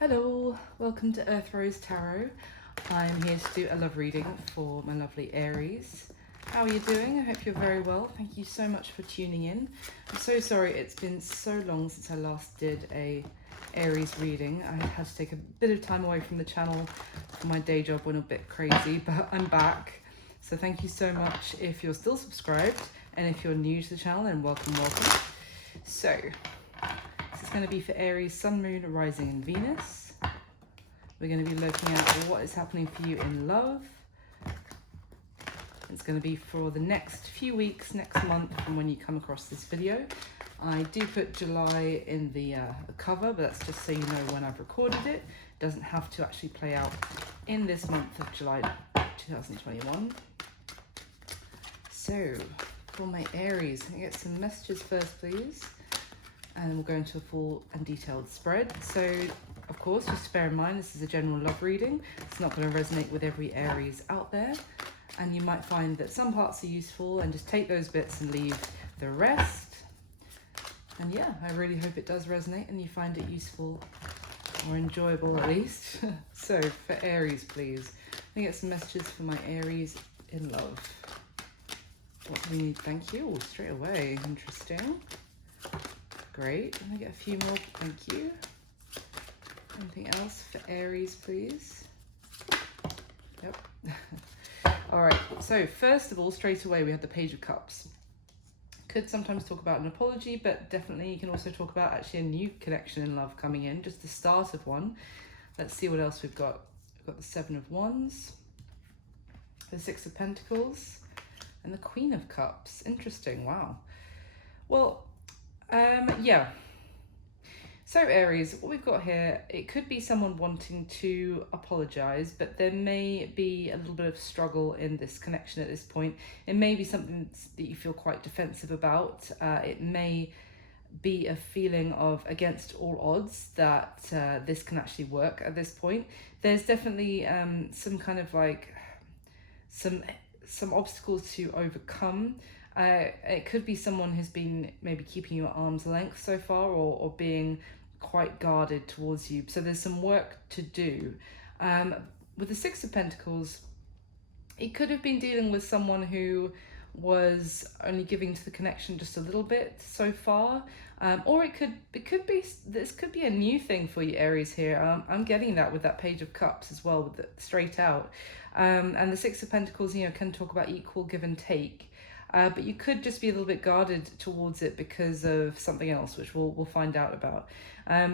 Hello, welcome to Earth Rose Tarot. I'm here to do a love reading for my lovely Aries. How are you doing? I hope you're very well. Thank you so much for tuning in. I'm so sorry it's been so long since I last did a Aries reading. I had to take a bit of time away from the channel. My day job went a bit crazy, but I'm back. So thank you so much if you're still subscribed, and if you're new to the channel, then welcome. So this is going to be for Aries, Sun, Moon, Rising and Venus. We're going to be looking at what is happening for you in love. It's going to be for the next few weeks, next month from when you come across this video. I do put July in the cover, but that's just so you know when I've recorded it. It doesn't have to actually play out in this month of July 2021. So, for my Aries, can I get some messages first, please? And we'll go into a full and detailed spread. So, of course, just bear in mind, this is a general love reading. It's not going to resonate with every Aries out there. And you might find that some parts are useful, and just take those bits and leave the rest. And yeah, I really hope it does resonate and you find it useful or enjoyable at least. So, for Aries, please. Let me get some messages for my Aries in love. What do we need? Thank you. Oh, straight away. Interesting. Great. Let me get a few more. Thank you. Anything else for Aries, please? Yep. All right. So first of all, straight away, we have the Page of Cups. Could sometimes talk about an apology, but definitely you can also talk about actually a new connection in love coming in, just the start of one. Let's see what else we've got. We've got the Seven of Wands, the Six of Pentacles, and the Queen of Cups. Interesting. Wow. Well, yeah. So Aries, what we've got here, it could be someone wanting to apologize, but there may be a little bit of struggle in this connection at this point. It may be something that you feel quite defensive about. It may be a feeling of against all odds that this can actually work at this point. There's definitely some kind of like some obstacles to overcome. It could be someone who's been maybe keeping you at arm's length so far, or being quite guarded towards you. So there's some work to do. With the Six of Pentacles, it could have been dealing with someone who was only giving to the connection just a little bit so far, or this could be a new thing for you, Aries. Here, I'm getting that with that Page of Cups as well, with the straight out, and the Six of Pentacles, can talk about equal give and take. But you could just be a little bit guarded towards it because of something else, which we'll find out about.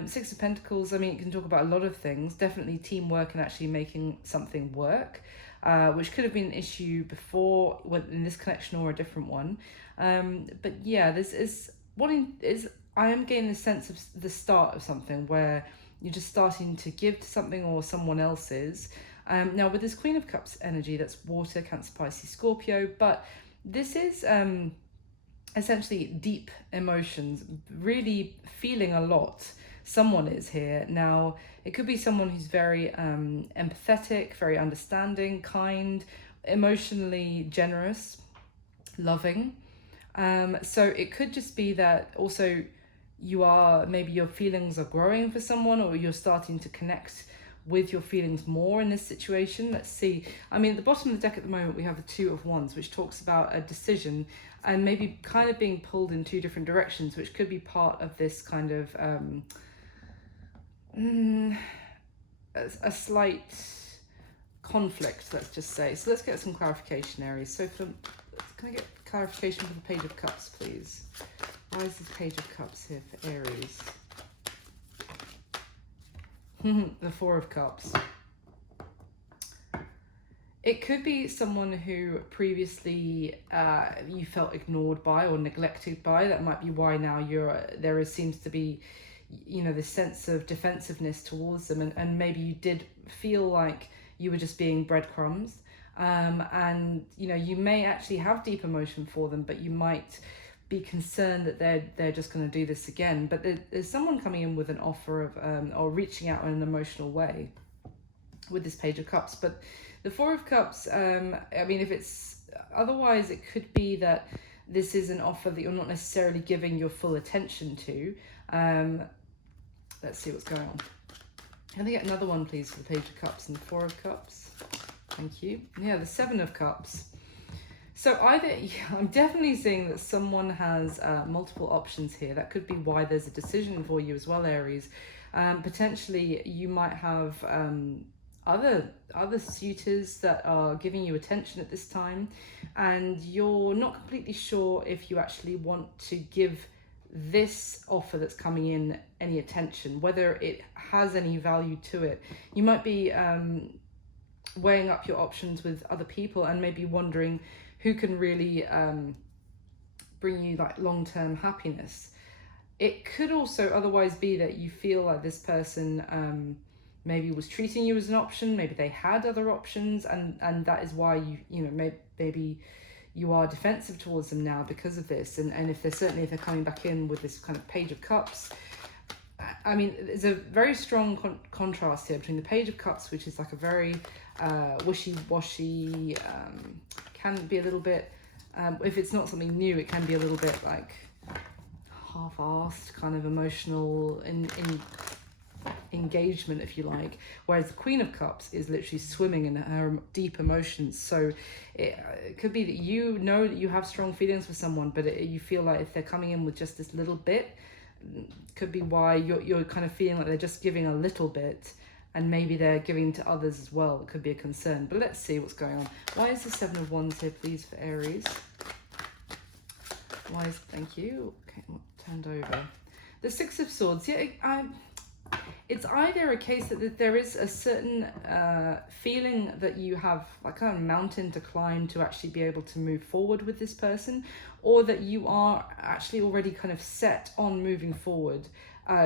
Six of Pentacles, I mean, it can talk about a lot of things. Definitely teamwork and actually making something work, which could have been an issue before in this connection or a different one. But yeah, I am getting the sense of the start of something where you're just starting to give to something or someone else is. Now with this Queen of Cups energy, that's water, Cancer, Pisces, Scorpio, but this is essentially deep emotions, really feeling a lot. Someone is here. Now, it could be someone who's very empathetic, very understanding, kind, emotionally generous, loving. So it could just be that also maybe your feelings are growing for someone, or you're starting to connect with your feelings more in this situation. Let's see. I mean, at the bottom of the deck at the moment, we have the Two of Wands, which talks about a decision and maybe kind of being pulled in two different directions, which could be part of this kind of a slight conflict, let's just say. So let's get some clarification, Aries. So can I get clarification for the Page of Cups, please? Why is this Page of Cups here for Aries? The Four of Cups. It could be someone who previously you felt ignored by or neglected by. That might be why now seems to be, this sense of defensiveness towards them, and maybe you did feel like you were just being breadcrumbs. And you may actually have deep emotion for them, but you might be concerned that they're just going to do this again. But there's someone coming in with an offer of or reaching out in an emotional way with this Page of Cups. But the Four of Cups, I mean, if it's otherwise, it could be that this is an offer that you're not necessarily giving your full attention to. Let's see what's going on. Can I get another one, please, for the Page of Cups and the Four of Cups? Thank you. Yeah, the Seven of Cups. So I'm definitely seeing that someone has multiple options here. That could be why there's a decision for you as well, Aries. Potentially, you might have other suitors that are giving you attention at this time, and you're not completely sure if you actually want to give this offer that's coming in any attention, whether it has any value to it. You might be weighing up your options with other people and maybe wondering who can really bring you like long-term happiness. It could also otherwise be that you feel like this person maybe was treating you as an option, maybe they had other options, and that is why maybe you are defensive towards them now because of this. And if they're coming back in with this kind of Page of Cups, I mean, there's a very strong contrast here between the Page of Cups, which is like a very wishy-washy, can be a little bit, if it's not something new, it can be a little bit like half-assed, kind of emotional in engagement, if you like, whereas the Queen of Cups is literally swimming in her deep emotions. So it could be that you know that you have strong feelings for someone, but you feel like if they're coming in with just this little bit, could be why you're kind of feeling like they're just giving a little bit, and maybe they're giving to others as well. It could be a concern, but let's see what's going on. Why is the Seven of Wands here, please, for Aries? Thank you. Okay, turned over. The Six of Swords. Yeah, it's either a case that there is a certain feeling that you have like a mountain to climb to actually be able to move forward with this person, or that you are actually already kind of set on moving forward,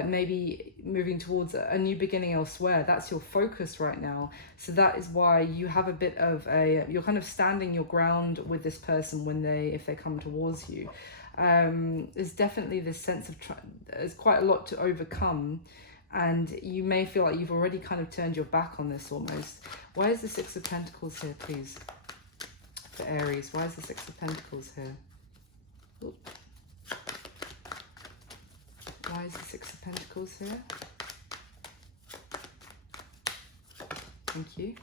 maybe moving towards a new beginning elsewhere. That's your focus right now. So that is why you have a bit of you're kind of standing your ground with this person if they come towards you. There's definitely this sense of there's quite a lot to overcome, and you may feel like you've already kind of turned your back on this almost. Why is the Six of Pentacles here, please, for Aries? Why is the Six of Pentacles here? Oop. Why is the Six of Pentacles here? Thank you.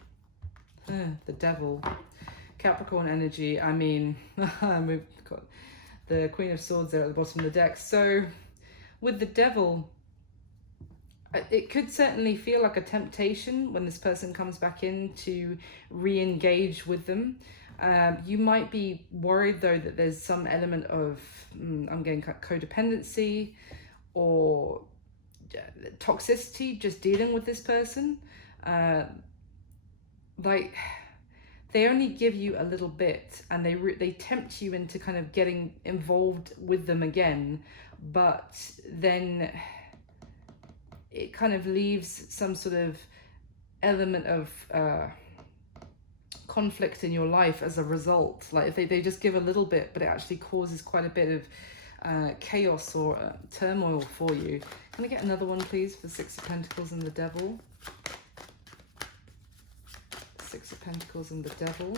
The Devil. Capricorn energy. I mean, we've got the Queen of Swords there at the bottom of the deck. So with the Devil, it could certainly feel like a temptation when this person comes back in to re-engage with them. You might be worried though that there's some element of, I'm getting codependency or toxicity just dealing with this person. Like they only give you a little bit, and they tempt you into kind of getting involved with them again, but then it kind of leaves some sort of element of conflict in your life as a result. Like if they just give a little bit, but it actually causes quite a bit of chaos or turmoil for you. Can I get another one, please, for Six of Pentacles and the Devil? Six of Pentacles and the Devil.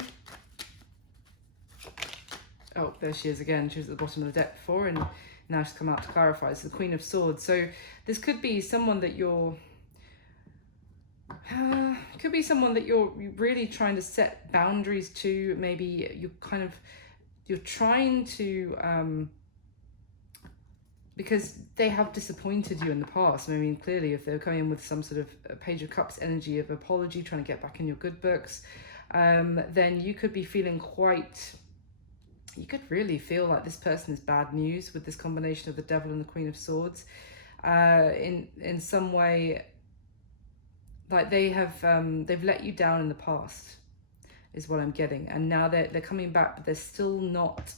Oh, there she is again. She was at the bottom of the deck before, and now she's come out to clarify. It's the Queen of Swords. So this could be someone that you're really trying to set boundaries to. Maybe you're trying to because they have disappointed you in the past. I mean, clearly, if they're coming in with some sort of Page of Cups energy of apology, trying to get back in your good books, then you could be feeling you could really feel like this person is bad news with this combination of the Devil and the Queen of Swords. In some way, like they've let you down in the past, is what I'm getting, and now they're coming back, but they're still not.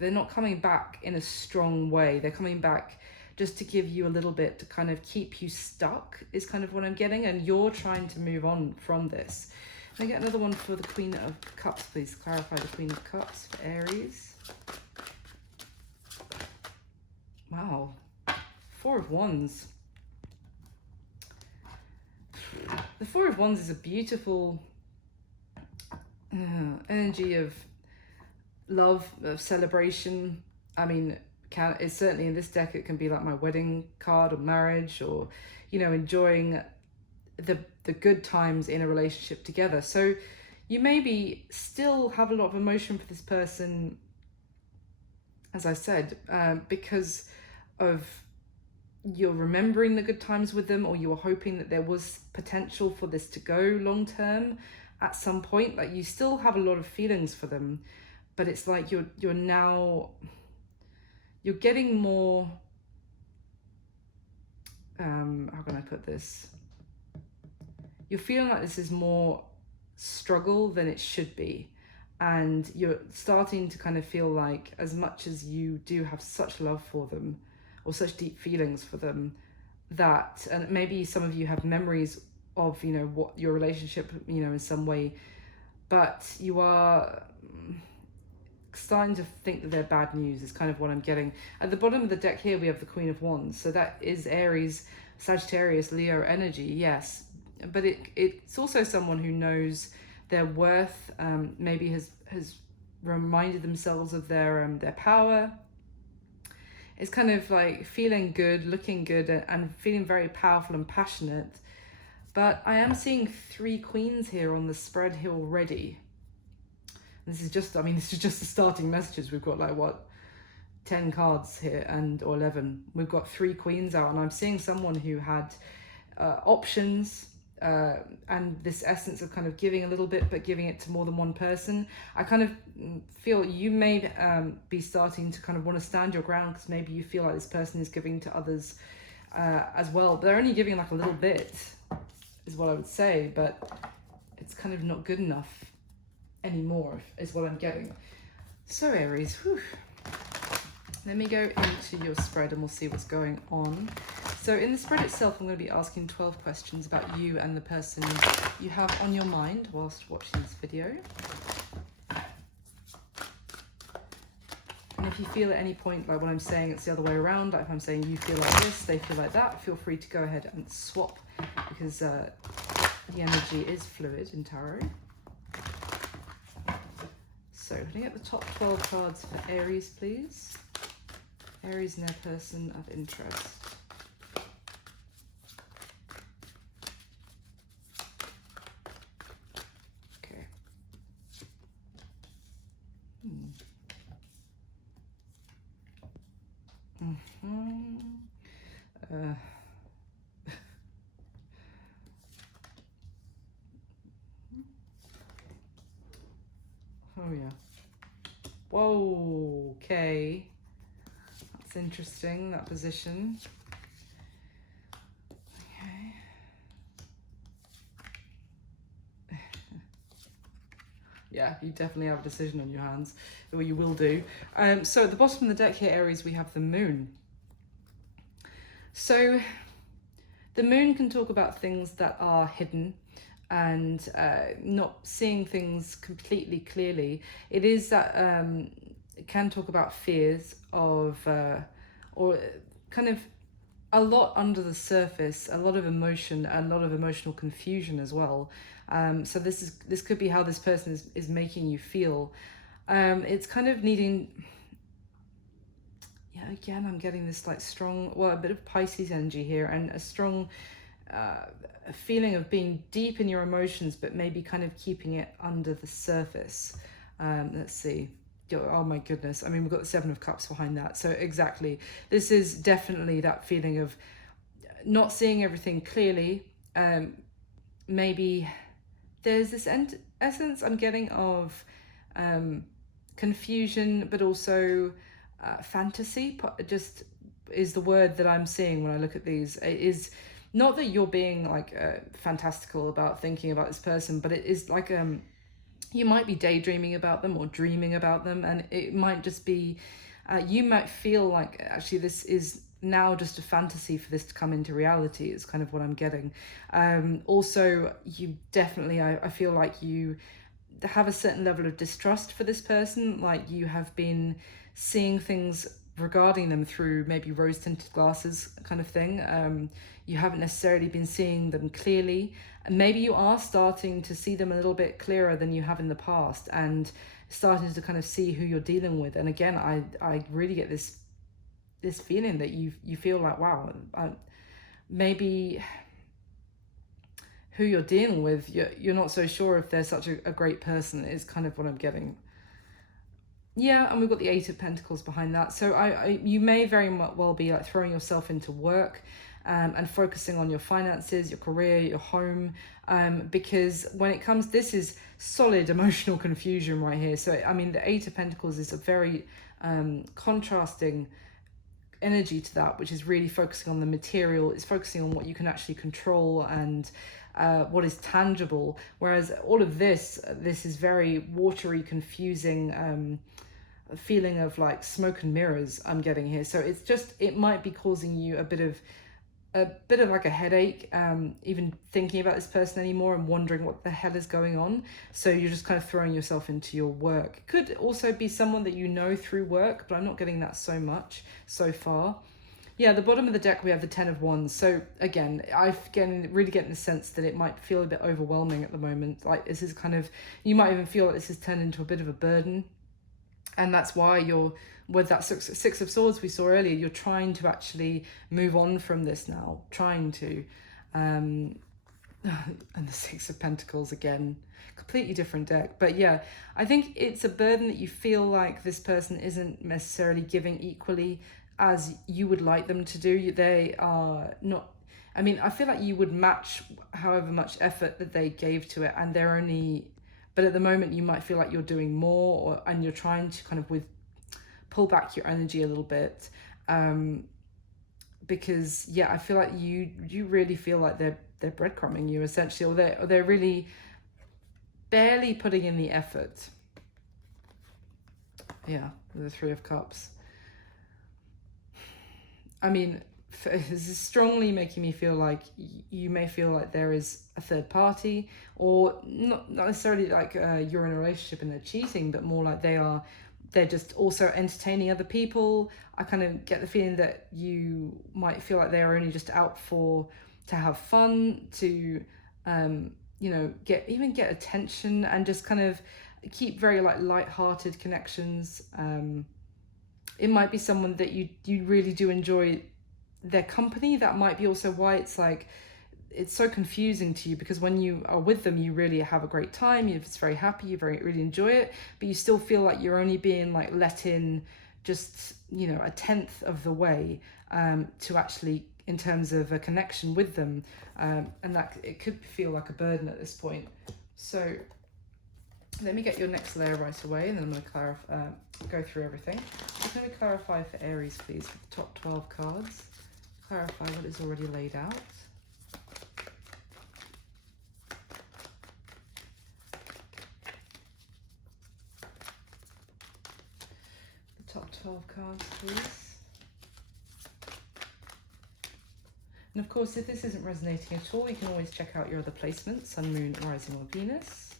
They're not coming back in a strong way. They're coming back just to give you a little bit to kind of keep you stuck, is kind of what I'm getting, and you're trying to move on from this. Can I get another one for the Queen of Cups, please? Clarify the Queen of Cups for Aries. Wow. Four of Wands. The Four of Wands is a beautiful energy of love, of celebration. I mean, it's certainly in this deck, it can be like my wedding card or marriage, or, you know, enjoying the good times in a relationship together. So you maybe still have a lot of emotion for this person, as I said, because of you're remembering the good times with them, or you were hoping that there was potential for this to go long term at some point. Like, you still have a lot of feelings for them, but it's like you're getting more, how can I put this? You're feeling like this is more struggle than it should be. And you're starting to kind of feel like, as much as you do have such love for them, or such deep feelings for them, that, and maybe some of you have memories of, you know, what your relationship, you know, in some way, but you are starting to think that they're bad news, is kind of what I'm getting. At the bottom of the deck here, we have the Queen of Wands. So that is Aries, Sagittarius, Leo energy, yes. But it's also someone who knows their worth, maybe has reminded themselves of their power. It's kind of like feeling good, looking good, and feeling very powerful and passionate. But I am seeing 3 queens here on the spread here already. And this is just, I mean, this is just the starting messages. We've got like, what, 10 cards here, or 11. We've got 3 queens out, and I'm seeing someone who had options, and this essence of kind of giving a little bit, but giving it to more than one person. I kind of feel you may be starting to kind of want to stand your ground, because maybe you feel like this person is giving to others as well, but they're only giving like a little bit, is what I would say, but it's kind of not good enough anymore, is what I'm getting. So Aries, whew. Let me go into your spread and we'll see what's going on. So in the spread itself, I'm going to be asking 12 questions about you and the person you have on your mind whilst watching this video. And if you feel at any point like when I'm saying it's the other way around, like if I'm saying you feel like this, they feel like that, feel free to go ahead and swap, because the energy is fluid in tarot. So can I get the top 12 cards for Aries, please? Aries and their person of interest. Okay. Oh yeah. Whoa, okay. That's interesting, that position. Okay. Yeah, you definitely have a decision on your hands, or you will do. So at the bottom of the deck here, Aries, we have the Moon. So the Moon can talk about things that are hidden and not seeing things completely clearly. It is that it can talk about fears of, or kind of a lot under the surface, a lot of emotion, a lot of emotional confusion as well. So this could be how this person is making you feel. It's kind of needing, yeah, again, I'm getting this like strong, well, a bit of Pisces energy here, and a strong a feeling of being deep in your emotions, but maybe kind of keeping it under the surface. Let's see. Oh my goodness. I mean, we've got the 7 of Cups behind that. So exactly. This is definitely that feeling of not seeing everything clearly. Maybe there's this essence I'm getting of confusion, but also fantasy, just is the word that I'm seeing when I look at these. It is not that you're being like fantastical about thinking about this person, but it is like you might be daydreaming about them or dreaming about them, and it might just be you might feel like actually this is now just a fantasy for this to come into reality, is kind of what I'm getting. Also, you definitely, I feel like you have a certain level of distrust for this person, like you have been seeing things regarding them through maybe rose-tinted glasses kind of thing. You haven't necessarily been seeing them clearly, and maybe you are starting to see them a little bit clearer than you have in the past, and starting to kind of see who you're dealing with. And again, I really get this this feeling that you feel like, wow, maybe who you're dealing with, you're not so sure if they're such a great person, is kind of what I'm getting. Yeah, and we've got the Eight of Pentacles behind that. So you may very well be like throwing yourself into work and focusing on your finances, your career, your home, because when it comes, this is solid emotional confusion right here. So, I mean, the Eight of Pentacles is a very contrasting energy to that, which is really focusing on the material. It's focusing on what you can actually control and what is tangible, whereas all of this is very watery, confusing, feeling of like smoke and mirrors I'm getting here. So it's just, it might be causing you a bit of like a headache, even thinking about this person anymore and wondering what the hell is going on. So you're just kind of throwing yourself into your work. Could also be someone that you know through work, but I'm not getting that so much so far. Yeah, the bottom of the deck, we have the Ten of Wands. So again, really getting the sense that it might feel a bit overwhelming at the moment. Like this is kind of, you might even feel like this has turned into a bit of a burden. And that's why you're, with that Six of Swords we saw earlier, you're trying to actually move on from this now. Trying to. And the Six of Pentacles again. Completely different deck. But yeah, I think it's a burden that you feel like this person isn't necessarily giving equally as you would like them to do. They are not, I mean, I feel like you would match however much effort that they gave to it, and they're only, but at the moment you might feel like you're doing more, and you're trying to kind of pull back your energy a little bit, because yeah, I feel like you really feel like they're breadcrumbing you essentially, or they're really barely putting in the effort. Yeah, the Three of Cups. I mean, this is strongly making me feel like you may feel like there is a third party, or not necessarily like you're in a relationship and they're cheating, but more like they're just also entertaining other people. I kind of get the feeling that you might feel like they're only just out to have fun, to you know, get attention, and just kind of keep very like light-hearted connections. It might be someone that you really do enjoy their company. That might be also why it's like, it's so confusing to you, because when you are with them, you really have a great time. You're very happy, you really enjoy it, but you still feel like you're only being like let in just, you know, a tenth of the way to actually, in terms of a connection with them. And that it could feel like a burden at this point. So let me get your next layer right away, and then I'm going to clarify, go through everything. Can we clarify for Aries, please, for the top 12 cards? Clarify what is already laid out. The top 12 cards, please. And of course, if this isn't resonating at all, you can always check out your other placements, Sun, Moon, Rising, or Venus.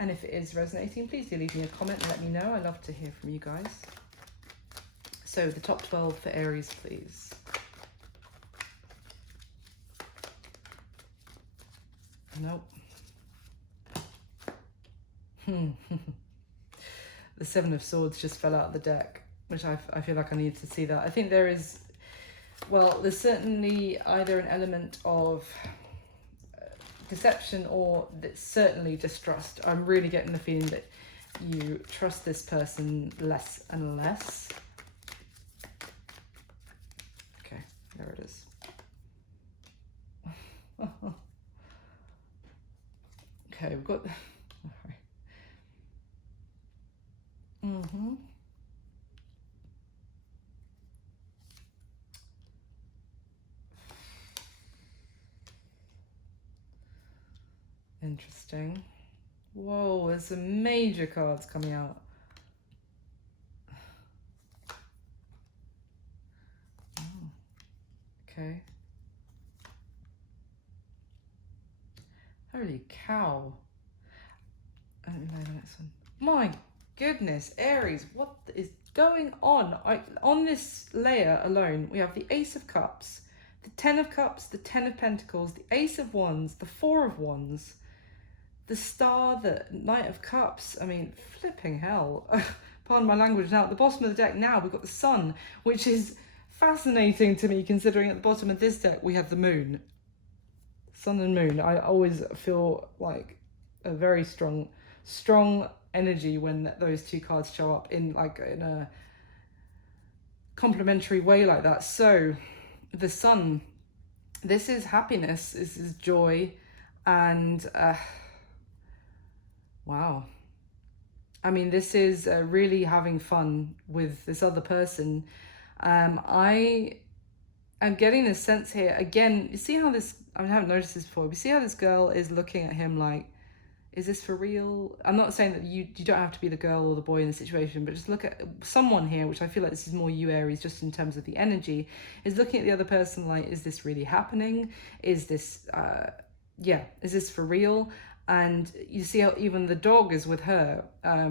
And if it is resonating, please do leave me a comment and let me know. I love to hear from you guys. So the top 12 for Aries, please. Nope. The Seven of Swords just fell out of the deck, which I feel like I need to see that. I think there is, well, there's certainly either an element of deception or certainly distrust. I'm really getting the feeling that you trust this person less and less. Okay, there it is. Okay, we've got, all right. Interesting. Whoa, there's some major cards coming out. Oh, okay. Holy cow. Let me know the next one. My goodness, Aries, what is going on? On this layer alone, we have the Ace of Cups, the Ten of Cups, the Ten of Pentacles, the Ace of Wands, the Four of Wands, the Star, the Knight of Cups. I mean, flipping hell. Pardon my language. Now, at the bottom of the deck now, we've got the Sun, which is fascinating to me, considering at the bottom of this deck we have the moon. Sun and moon. I always feel like a very strong energy when those two cards show up in a complementary way like that. So the sun, this is happiness, this is joy, and wow. I mean, this is really having fun with this other person. I am getting this sense here, again, you see how this, I haven't noticed this before, but you see how this girl is looking at him like, is this for real? I'm not saying that you don't have to be the girl or the boy in the situation, but just look at someone here, which I feel like this is more you, Aries, just in terms of the energy, is looking at the other person like, is this really happening? Is this, is this for real? And you see how even the dog is with her.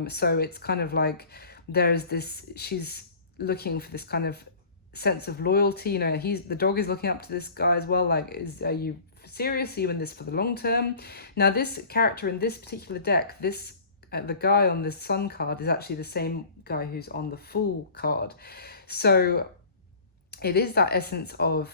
So it's kind of like there's this, she's looking for this kind of sense of loyalty. You know, the dog is looking up to this guy as well. Like, are you serious? Are you in this for the long term? Now, this character in this particular deck, the guy on the Sun card is actually the same guy who's on the Fool card. So it is that essence of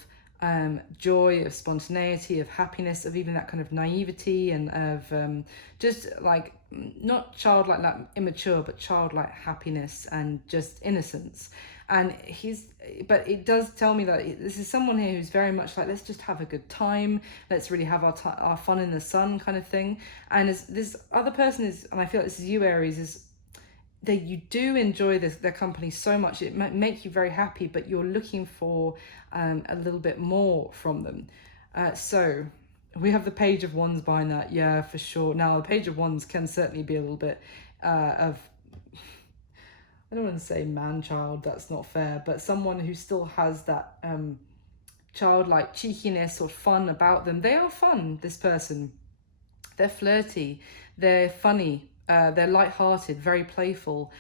joy, of spontaneity, of happiness, of even that kind of naivety, and of just like not childlike, like immature, but childlike happiness and just innocence. And but it does tell me that this is someone here who's very much like, let's just have a good time, let's really have our fun in the sun kind of thing. And as this other person is, and I feel like this is you, Aries, is that you do enjoy their company so much, it might make you very happy, but you're looking for a little bit more from them. So we have the Page of Wands behind that, yeah, for sure. Now, the Page of Wands can certainly be a little bit of, I don't want to say man-child, that's not fair, but someone who still has that childlike cheekiness or fun about them. They are fun, this person. They're flirty, they're funny, they're light-hearted, very playful,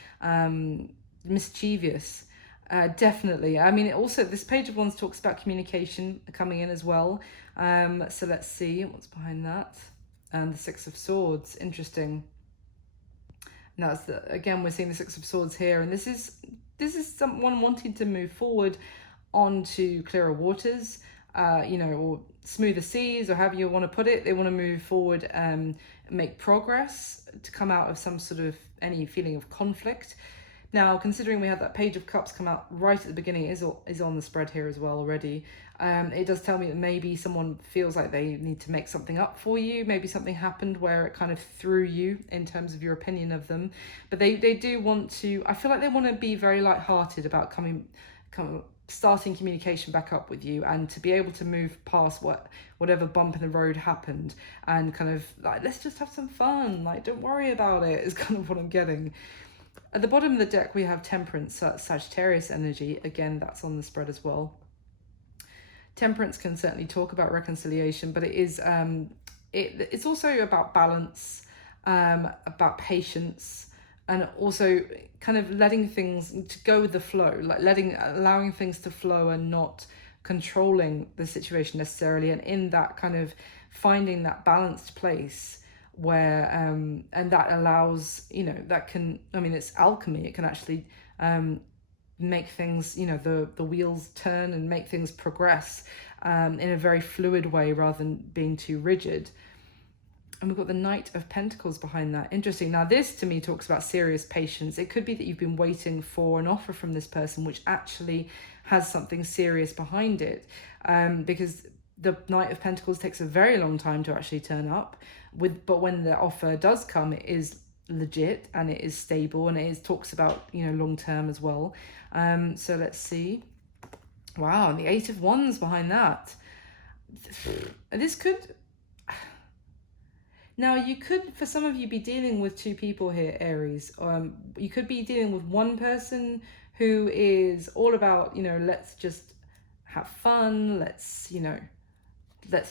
mischievous, definitely. I mean, also, this Page of Wands talks about communication coming in as well. So let's see what's behind that. And the Six of Swords, interesting. Now, again, we're seeing the Six of Swords here, and this is someone wanting to move forward onto clearer waters, or smoother seas, or however you want to put it. They want to move forward, make progress, to come out of some sort of any feeling of conflict. Now, considering we have that Page of Cups come out right at the beginning, is on the spread here as well already. It does tell me that maybe someone feels like they need to make something up for you. Maybe something happened where it kind of threw you in terms of your opinion of them. But they do want to, I feel like they want to be very lighthearted about starting communication back up with you, and to be able to move past whatever bump in the road happened, and kind of like, let's just have some fun, like, don't worry about it, is kind of what I'm getting. At the bottom of the deck we have Temperance, Sagittarius energy. Again, that's on the spread as well. Temperance can certainly talk about reconciliation, but it is it's also about balance, about patience, and also kind of letting things to go with the flow, like allowing things to flow and not controlling the situation necessarily, and in that kind of finding that balanced place where and that allows, that can, I mean, it's alchemy. It can actually make things, the wheels turn and make things progress in a very fluid way rather than being too rigid. And we've got the Knight of Pentacles behind that. Interesting. Now, this to me talks about serious patience. It could be that you've been waiting for an offer from this person which actually has something serious behind it, because the Knight of Pentacles takes a very long time to actually turn up. But when the offer does come, it is legit and it is stable, and it talks about, long term as well. So let's see. Wow, and the Eight of Wands behind that. This could, now you could, for some of you, be dealing with two people here, Aries. You could be dealing with one person who is all about, let's just have fun, let's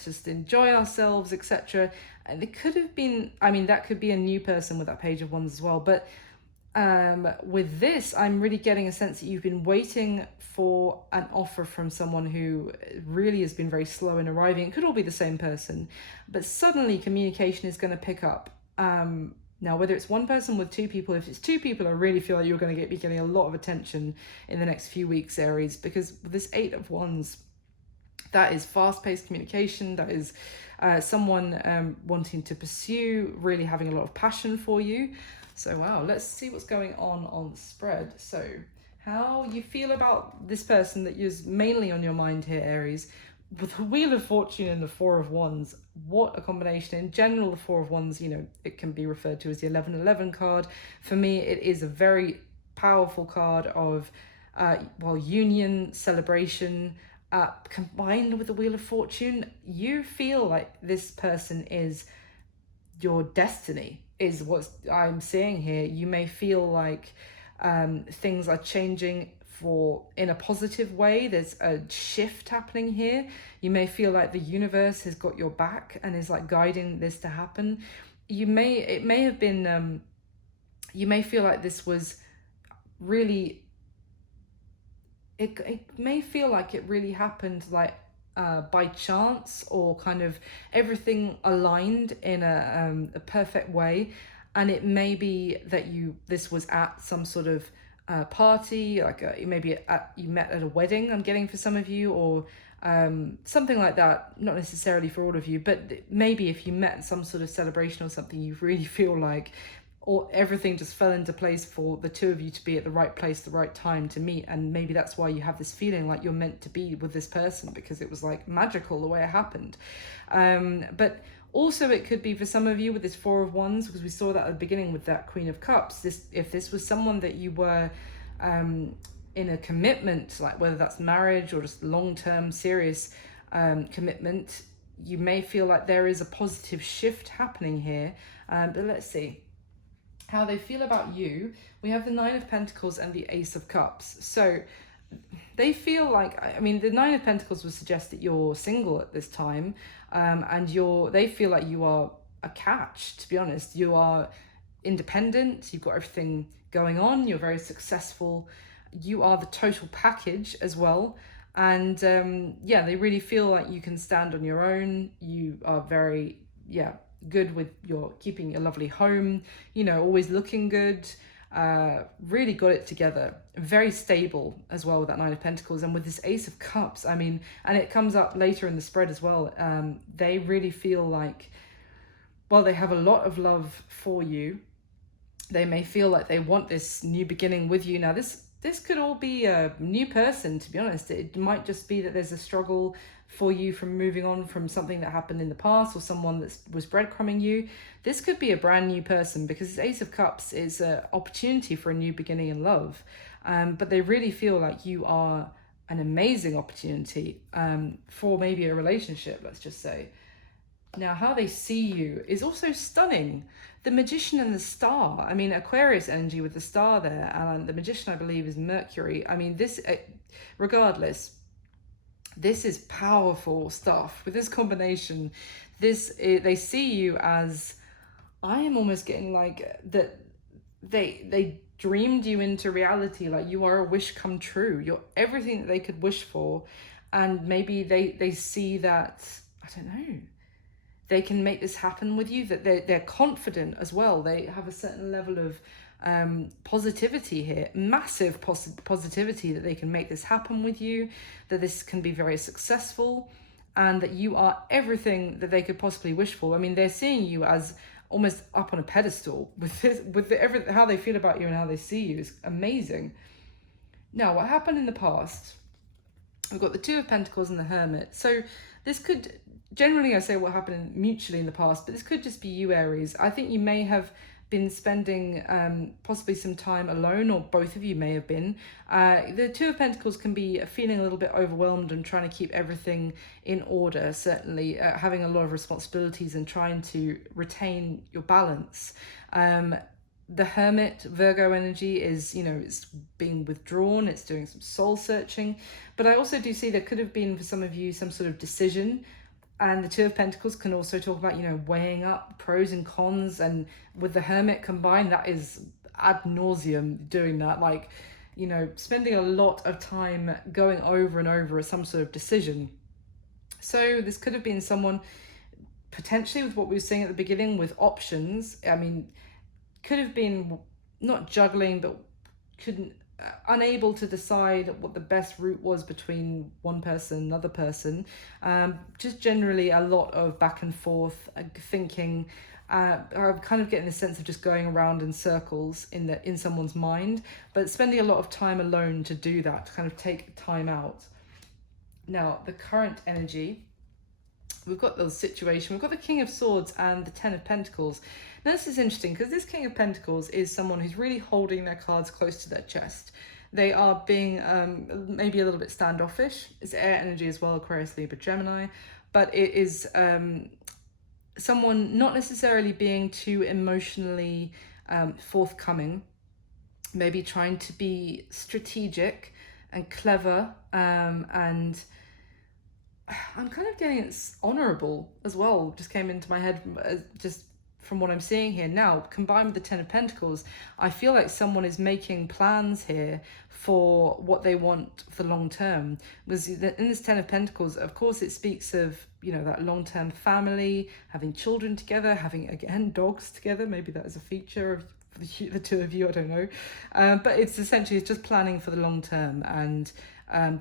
just enjoy ourselves, etc. And it could have been, I mean, that could be a new person with that Page of Wands as well. But with this, I'm really getting a sense that you've been waiting for an offer from someone who really has been very slow in arriving. It could all be the same person, but suddenly communication is going to pick up. Now, whether it's one person with two people, if it's two people, I really feel like you're going to be getting a lot of attention in the next few weeks, Aries, because with this Eight of Wands, that is fast-paced communication. That is someone wanting to pursue, really having a lot of passion for you. So, wow, let's see what's going on the spread. So, how you feel about this person that is mainly on your mind here, Aries. With the Wheel of Fortune and the Four of Wands, what a combination. In general, the Four of Wands, you know, it can be referred to as the 1111 card. For me, it is a very powerful card of, union, celebration, combined with the Wheel of Fortune. You feel like this person is your destiny, is what I'm seeing here. You may feel like things are changing in a positive way. There's a shift happening here. You may feel like the universe has got your back and is like guiding this to happen. You may feel like this was really, it may feel like it really happened like by chance, or kind of everything aligned in a perfect way. And it may be that this was at some sort of party, like maybe you met at a wedding, I'm getting, for some of you, or something like that. Not necessarily for all of you, but maybe if you met some sort of celebration or something, you really feel like everything just fell into place for the two of you to be at the right place, the right time to meet. And maybe that's why you have this feeling like you're meant to be with this person, because it was like magical the way it happened. But also it could be for some of you with this Four of Wands, because we saw that at the beginning with that Queen of Cups. If this was someone that you were in a commitment, like whether that's marriage or just long-term serious commitment, you may feel like there is a positive shift happening here. But let's see how they feel about you. We have the Nine of Pentacles and the Ace of Cups. So they feel like, I mean, the Nine of Pentacles would suggest that you're single at this time, and they feel like you are a catch, to be honest. You are independent, you've got everything going on, you're very successful, you are the total package as well. And they really feel like you can stand on your own. You are very, good with keeping your lovely home, always looking good, really got it together, very stable as well with that Nine of Pentacles. And with this Ace of Cups, I mean, and it comes up later in the spread as well, they really feel like, well, they have a lot of love for you. They may feel like they want this new beginning with you. Now, this could all be a new person, to be honest. It might just be that there's a struggle for you from moving on from something that happened in the past, or someone that was breadcrumbing you. This could be a brand new person, because this Ace of Cups is an opportunity for a new beginning in love. But they really feel like you are an amazing opportunity for maybe a relationship, let's just say. Now, how they see you is also stunning. The Magician and the Star. I mean, Aquarius energy with the star there. And the Magician, I believe, is Mercury. I mean, this, regardless, this is powerful stuff. With this combination, they see you as, I am almost getting like that they dreamed you into reality. Like you are a wish come true. You're everything that they could wish for. And maybe they see that, I don't know, they can make this happen with you, that they're confident as well. They have a certain level of positivity here, massive positivity, that they can make this happen with you, that this can be very successful, and that you are everything that they could possibly wish for. I mean, they're seeing you as almost up on a pedestal with this, how they feel about you and how they see you is amazing. Now, what happened in the past? We've got the Two of Pentacles and the Hermit. So this could, generally I say what happened mutually in the past, but this could just be you, Aries. I think you may have been spending possibly some time alone, or both of you may have been. The Two of Pentacles can be feeling a little bit overwhelmed and trying to keep everything in order, certainly having a lot of responsibilities and trying to retain your balance. The Hermit, Virgo energy, is, it's being withdrawn, it's doing some soul searching. But I also do see there could have been for some of you some sort of decision. And the Two of Pentacles can also talk about, weighing up pros and cons. And with the Hermit combined, that is ad nauseum doing that. Like, spending a lot of time going over and over some sort of decision. So this could have been someone, potentially with what we were saying at the beginning, with options. I mean, could have been not juggling, but couldn't unable to decide what the best route was between one person and another person. Just generally a lot of back and forth thinking. I'm kind of getting the sense of just going around in circles in someone's mind, but spending a lot of time alone to do that, to kind of take time out. Now, the current energy, we've got the situation, we've got the King of Swords and the Ten of Pentacles. Now, this is interesting because this King of Pentacles is someone who's really holding their cards close to their chest. They are being maybe a little bit standoffish. It's air energy as well, Aquarius, Libra, Gemini, but it is someone not necessarily being too emotionally forthcoming, maybe trying to be strategic and clever, and I'm kind of getting it's honorable as well, just came into my head just from what I'm seeing here. Now, combined with the Ten of Pentacles, I feel like someone is making plans here for what they want for long term. Because in this Ten of Pentacles, of course, it speaks of, you know, that long-term family, having children together, having, again, dogs together. Maybe that is a feature of the two of you, I don't know. But it's essentially, it's just planning for the long term, and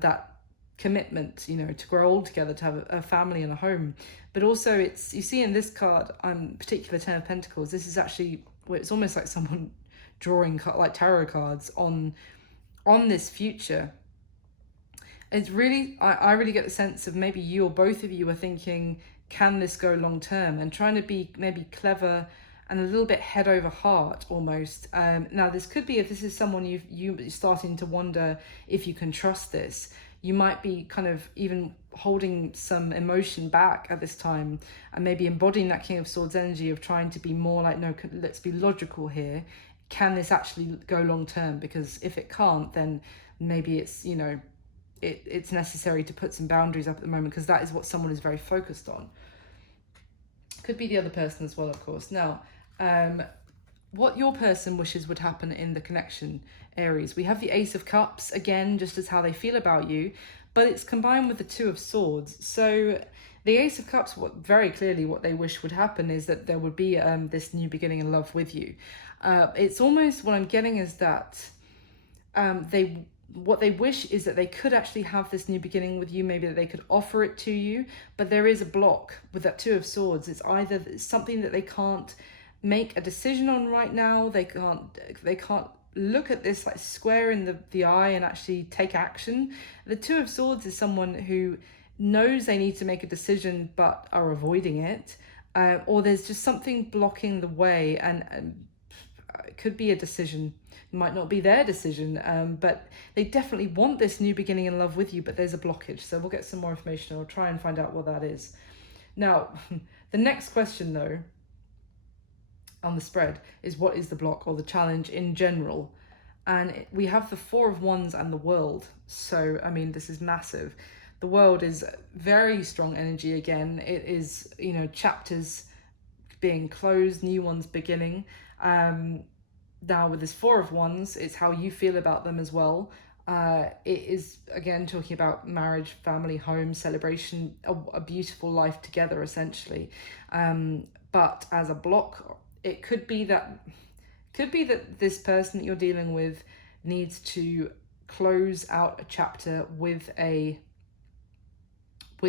that commitment, you know, to grow old together, to have a family and a home. But also, it's, you see in this card, particular Ten of Pentacles, this is actually, well, it's almost like someone drawing like tarot cards on this future. It's really, I really get the sense of maybe you or both of you are thinking, can this go long term, and trying to be maybe clever and a little bit head over heart almost. Now, this could be, if this is someone you're starting to wonder if you can trust this, you might be kind of even holding some emotion back at this time, and maybe embodying that King of Swords energy of trying to be more like, no, let's be logical here. Can this actually go long term? Because if it can't, then maybe it's, you know, it's necessary to put some boundaries up at the moment, because that is what someone is very focused on. Could be the other person as well, of course. Now, what your person wishes would happen in the connection, Aries. We have the Ace of Cups, again, just as how they feel about you, but it's combined with the Two of Swords. So the Ace of Cups, very clearly what they wish would happen is that there would be this new beginning in love with you. It's almost, what I'm getting is that what they wish is that they could actually have this new beginning with you, maybe that they could offer it to you, but there is a block with that Two of Swords. It's either something that they can't make a decision on right now, they can't look at this like square in the eye and actually take action. The Two of Swords is someone who knows they need to make a decision but are avoiding it, or there's just something blocking the way, and it could be a decision. It might not be their decision, but they definitely want this new beginning in love with you, but there's a blockage. So we'll get some more information. I'll try and find out what that is. Now, the next question though on the spread is, what is the block or the challenge in general? And we have the Four of Wands and the World. So, I mean, this is massive. The World is very strong energy again. It is, you know, chapters being closed, new ones beginning. Now with this Four of Wands, it's how you feel about them as well. It is, again, talking about marriage, family, home, celebration, a beautiful life together, essentially. But as a block, it could be that this person that you're dealing with needs to close out a chapter with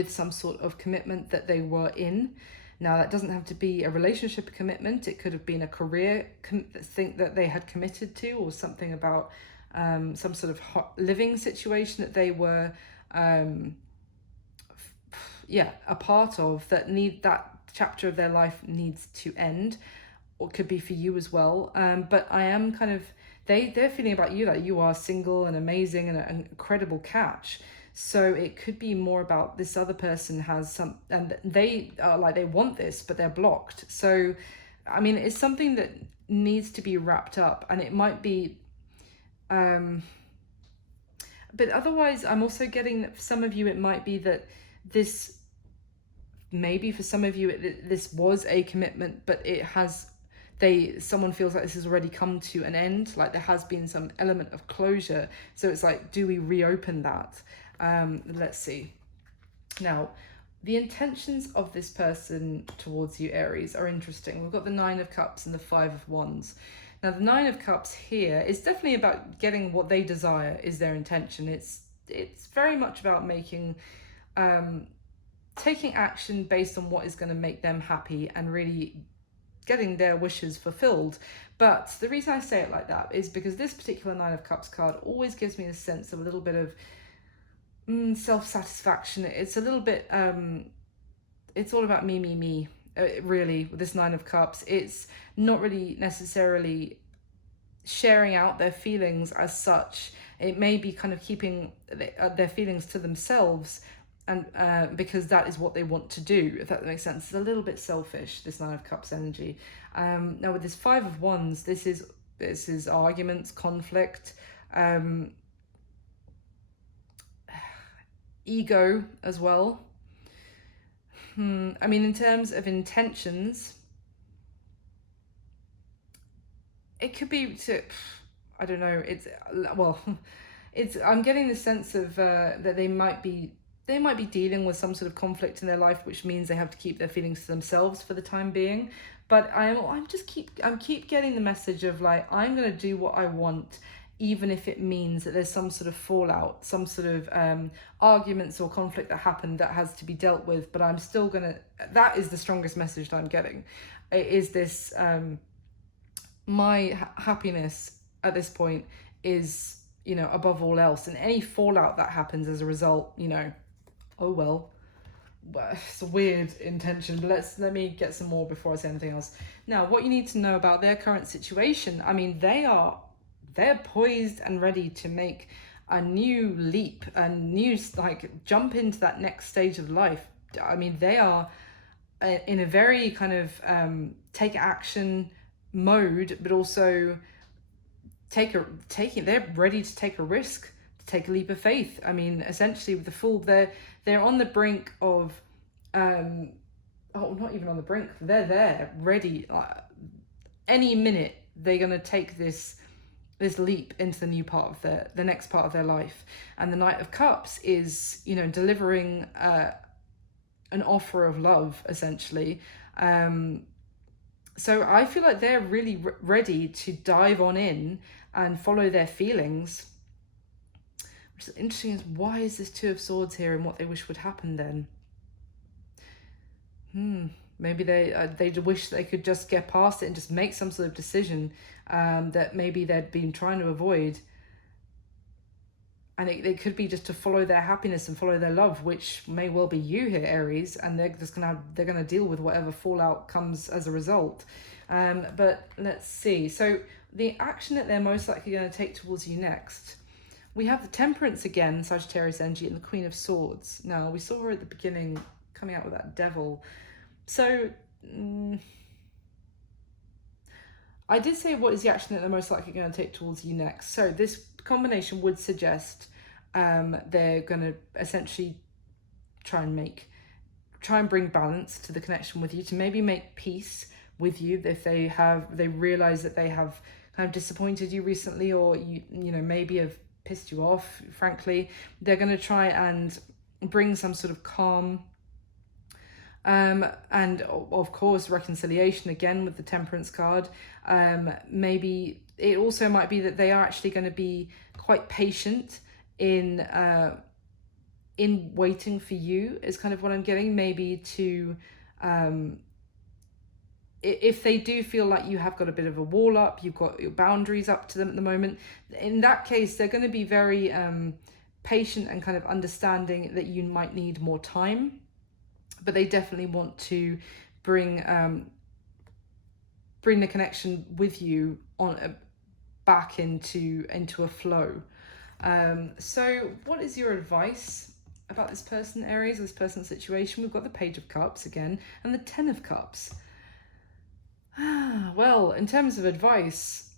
some sort of commitment that they were in. Now, that doesn't have to be a relationship commitment. It could have been a career thing that they had committed to, or something about some sort of living situation that they were a part of, that chapter of their life needs to end, or could be for you as well. But I am kind of, they're feeling about you that you are single and amazing and an incredible catch. So it could be more about this other person has some, and they are like, they want this, but they're blocked. So, I mean, it's something that needs to be wrapped up, and it might be, but otherwise I'm also getting that for some of you, it might be that this, maybe for some of you, this was a commitment, but it has, someone feels like this has already come to an end, like there has been some element of closure. So it's like, do we reopen that? Let's see. Now, the intentions of this person towards you, Aries, are interesting. We've got the Nine of Cups and the Five of Wands. Now the Nine of Cups here is definitely about getting what they desire is their intention. It's very much about making, taking action based on what is going to make them happy and really getting their wishes fulfilled. But the reason I say it like that is because this particular Nine of Cups card always gives me a sense of a little bit of self-satisfaction. It's a little bit, it's all about me. Really, with this Nine of Cups, it's not really necessarily sharing out their feelings as such. It may be kind of keeping their feelings to themselves, and because that is what they want to do, if that makes sense. It's a little bit selfish, this Nine of Cups energy. Now with this Five of Wands, this is arguments, conflict, ego as well. I mean, in terms of intentions, it could be to, I don't know, I'm getting the sense of that they might be dealing with some sort of conflict in their life, which means they have to keep their feelings to themselves for the time being. But I'm keep getting the message of like, I'm gonna do what I want, even if it means that there's some sort of fallout, some sort of arguments or conflict that happened that has to be dealt with. But I'm still gonna. That is the strongest message that I'm getting. It is this. My happiness at this point is, above all else, and any fallout that happens as a result, oh well. It's a weird intention, but let me get some more before I say anything else. Now, what you need to know about their current situation, I mean, they're poised and ready to make a new leap, a new, jump into that next stage of life. I mean, they are in a very kind of take action mode, but also they're ready to take a risk, to take a leap of faith. I mean, essentially with the Fool, they're on the brink of not even on the brink, they're there ready. Any minute they're going to take this leap into the new part of the next part of their life. And the Knight of Cups is, delivering an offer of love, essentially. So I feel like they're really ready to dive on in and follow their feelings. Which is interesting, is why is this Two of Swords here and what they wish would happen then? Maybe they wish they could just get past it and just make some sort of decision that maybe they'd been trying to avoid. And it could be just to follow their happiness and follow their love, which may well be you here, Aries, and they're gonna deal with whatever fallout comes as a result. But let's see. So the action that they're most likely going to take towards you next, we have the Temperance again, Sagittarius energy, and the Queen of Swords. Now we saw her at the beginning coming out with that Devil. So I did say what is the action that they're most likely going to take towards you next. So this combination would suggest they're going to essentially try and bring balance to the connection with you, to maybe make peace with you if they realize that they have kind of disappointed you recently, or you maybe have pissed you off. Frankly, they're going to try and bring some sort of calm. And of course, reconciliation again with the Temperance card. Maybe it also might be that they are actually going to be quite patient in waiting for you, is kind of what I'm getting. Maybe to if they do feel like you have got a bit of a wall up, you've got your boundaries up to them at the moment, in that case they're going to be very patient and kind of understanding that you might need more time. But they definitely want to bring the connection with you back into a flow. So what is your advice about this person, Aries, this person's situation? We've got the Page of Cups again and the Ten of Cups. Well, in terms of advice,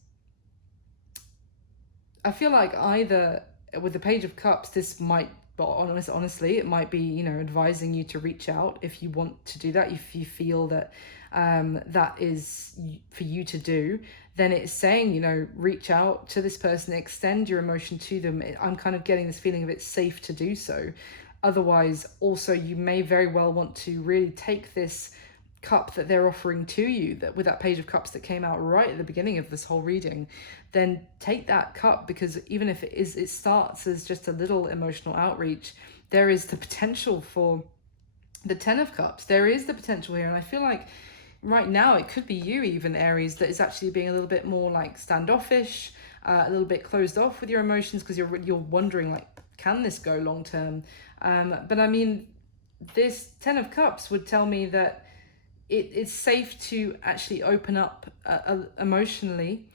I feel like either with the Page of Cups, this might, but honestly, it might be, advising you to reach out if you want to do that. If you feel that that is for you to do, then it's saying, reach out to this person, extend your emotion to them. I'm kind of getting this feeling of it's safe to do so. Otherwise, also, you may very well want to really take this cup that they're offering to you, that with that Page of Cups that came out right at the beginning of this whole reading, then take that cup, because even if it starts as just a little emotional outreach, there is the potential for the Ten of Cups. There is the potential here, and I feel like right now it could be you, even Aries, that is actually being a little bit more like standoffish, a little bit closed off with your emotions, because you're wondering, like, can this go long term? But I mean, this Ten of Cups would tell me that it's safe to actually open up emotionally,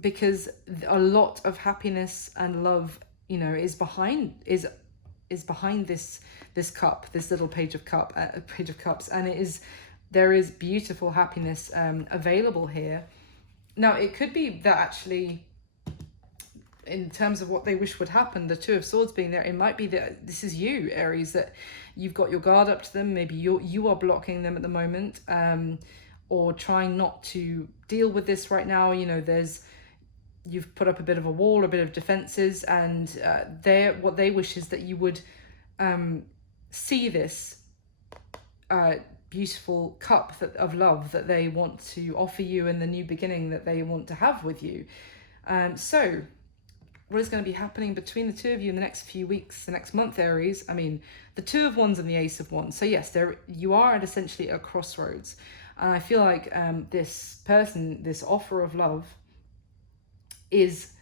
because a lot of happiness and love, you know, is behind this cup, this little Page of Cups, and there is beautiful happiness available here. Now, it could be that actually, in terms of what they wish would happen, the Two of Swords being there, it might be that this is you, Aries, that you've got your guard up to them. Maybe you are blocking them at the moment, or trying not to deal with this right now. You know, you've put up a bit of a wall, a bit of defenses, and what they wish is that you would see this beautiful cup of love that they want to offer you, and the new beginning that they want to have with you. So what is going to be happening between the two of you in the next few weeks, the next month, Aries? I mean, the Two of Wands and the Ace of Wands. So yes, you are at essentially a crossroads. And I feel like this person, this offer of love, is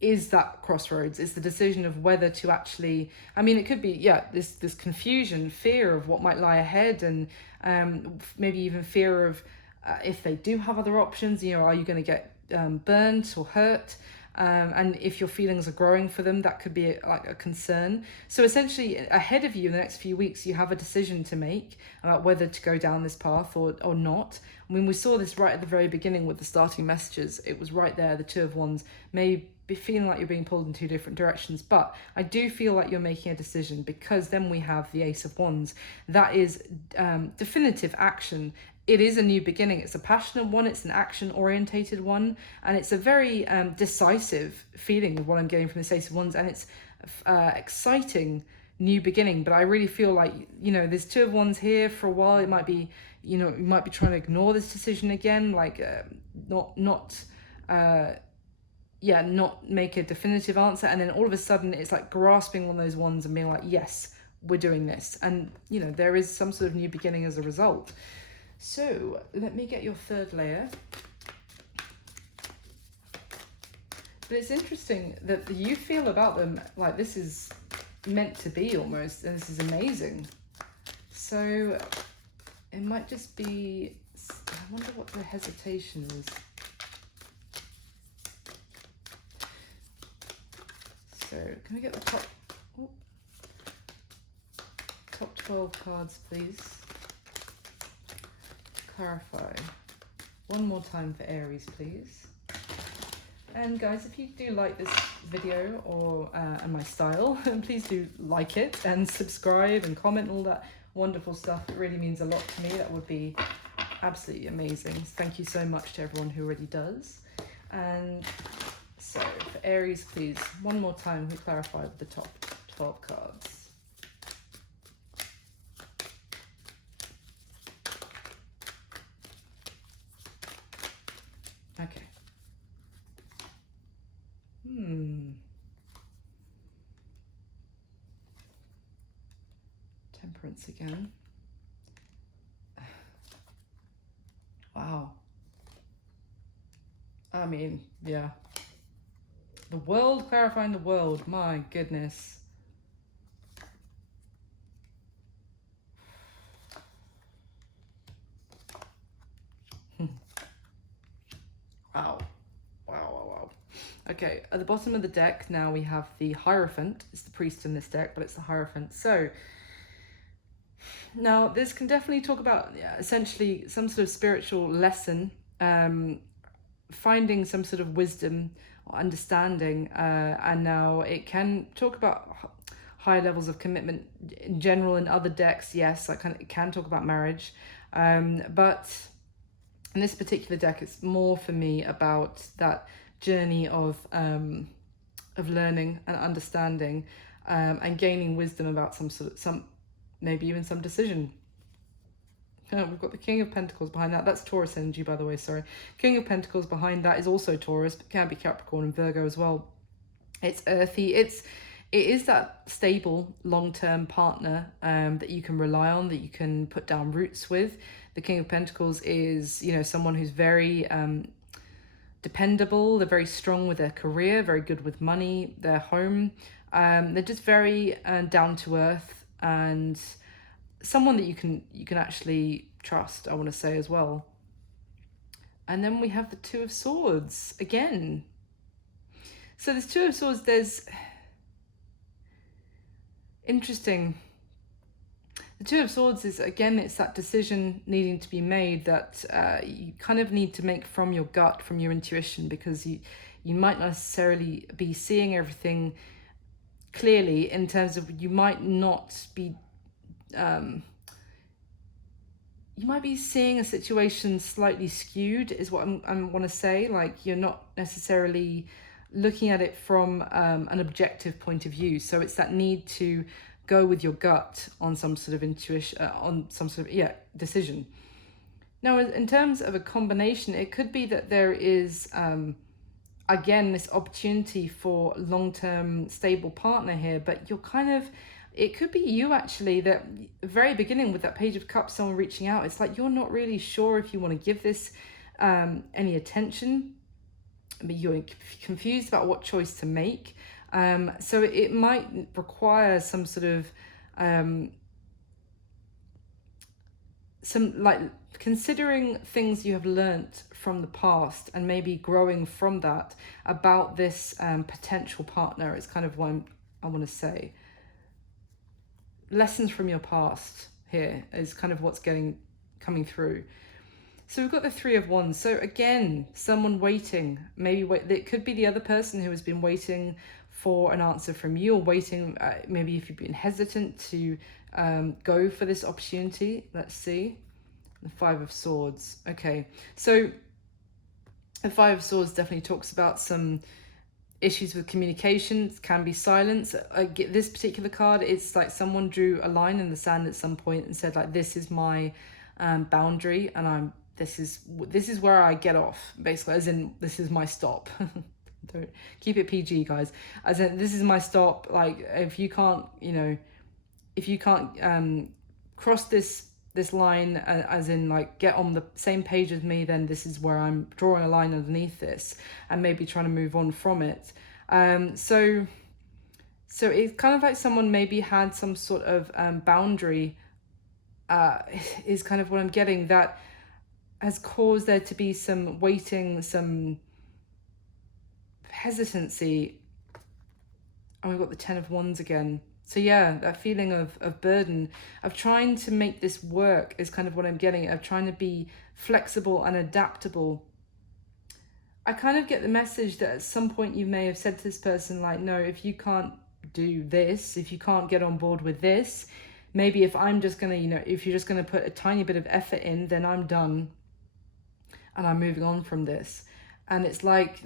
that crossroads. It's the decision of whether to actually, I mean, it could be, this confusion, fear of what might lie ahead, and maybe even fear of if they do have other options, you know, are you going to get burnt or hurt? And if your feelings are growing for them, that could be a concern. So essentially, ahead of you in the next few weeks, you have a decision to make about whether to go down this path or not. I mean, we saw this right at the very beginning with the starting messages. It was right there, the Two of Wands may be feeling like you're being pulled in two different directions, but I do feel like you're making a decision, because then we have the Ace of Wands. That is definitive action. It is a new beginning. It's a passionate one. It's an action-orientated one. And it's a very decisive feeling of what I'm getting from this Ace of Wands. And it's exciting new beginning. But I really feel like, you know, there's Two of Wands here for a while. It might be, you know, you might be trying to ignore this decision again, like not make a definitive answer. And then all of a sudden it's like grasping one of those wands and being like, yes, we're doing this. And, you know, there is some sort of new beginning as a result. So let me get your third layer. But it's interesting that you feel about them like this is meant to be almost, and this is amazing. So it might just be, I wonder what the hesitation is. So can we get the top 12 cards, please? Clarify one more time for Aries, please. And guys, if you do like this video or and my style, please do like it and subscribe and comment and all that wonderful stuff. It really means a lot to me. That would be absolutely amazing. Thank you so much to everyone who already does. And so for Aries, please, one more time, we clarify the top 12 cards. Okay. Temperance again. Wow. I mean, yeah. The world, clarifying the world. My goodness. Wow. Wow. Okay, at the bottom of the deck now we have the Hierophant. It's the priest in this deck, but it's the Hierophant. So now this can definitely talk about essentially some sort of spiritual lesson, finding some sort of wisdom or understanding, and now it can talk about higher levels of commitment in general. In other decks, yes, it can talk about marriage, but in this particular deck, it's more for me about that journey of learning and understanding, and gaining wisdom about some maybe even some decision. We've got the King of Pentacles behind that. That's Taurus energy, by the way, sorry. King of Pentacles behind that is also Taurus, but can be Capricorn and Virgo as well. It's earthy. It is that stable long-term partner that you can rely on, that you can put down roots with. The King of Pentacles is, you know, someone who's very dependable. They're very strong with their career, very good with money, their home. They're just very down to earth, and someone that you can actually trust, I want to say, as well. And then we have the Two of Swords again. So there's Two of Swords, there's interesting. The Two of Swords is, again, it's that decision needing to be made that you kind of need to make from your gut, from your intuition, because you might not necessarily be seeing everything clearly, in terms of you might not be you might be seeing a situation slightly skewed, is what I want to say. Like, you're not necessarily looking at it from an objective point of view. So it's that need to go with your gut on some sort of intuition, on some sort of, decision. Now, in terms of a combination, it could be that there is, again, this opportunity for long-term stable partner here, but you're kind of, it could be you actually, that very beginning with that Page of Cups, someone reaching out, it's like you're not really sure if you want to give this any attention, but you're confused about what choice to make. So it might require some sort of some, like, considering things you have learnt from the past and maybe growing from that about this potential partner. It's kind of what I want to say. Lessons from your past here is kind of what's coming through. So we've got the Three of Wands. So again, someone waiting, it could be the other person who has been waiting for an answer from you, or waiting, maybe if you've been hesitant to go for this opportunity. Let's see. The Five of Swords. Okay, so the Five of Swords definitely talks about some issues with communication. It can be silence. I get this particular card, it's like someone drew a line in the sand at some point and said, like, this is my boundary, and this is where I get off, basically, as in this is my stop. Don't keep it PG, guys. As in, this is my stop. Like, if you can't cross this line, as in, like, get on the same page as me, then this is where I'm drawing a line underneath this, and maybe trying to move on from it. So it's kind of like someone maybe had some sort of boundary, is kind of what I'm getting, that has caused there to be some waiting, some hesitancy. And we've got the Ten of Wands again. So yeah, that feeling of burden, of trying to make this work, is kind of what I'm getting, of trying to be flexible and adaptable. I kind of get the message that at some point you may have said to this person, like, no, if you can't do this, if you can't get on board with this, maybe if I'm just going to, if you're just going to put a tiny bit of effort in, then I'm done and I'm moving on from this. And it's like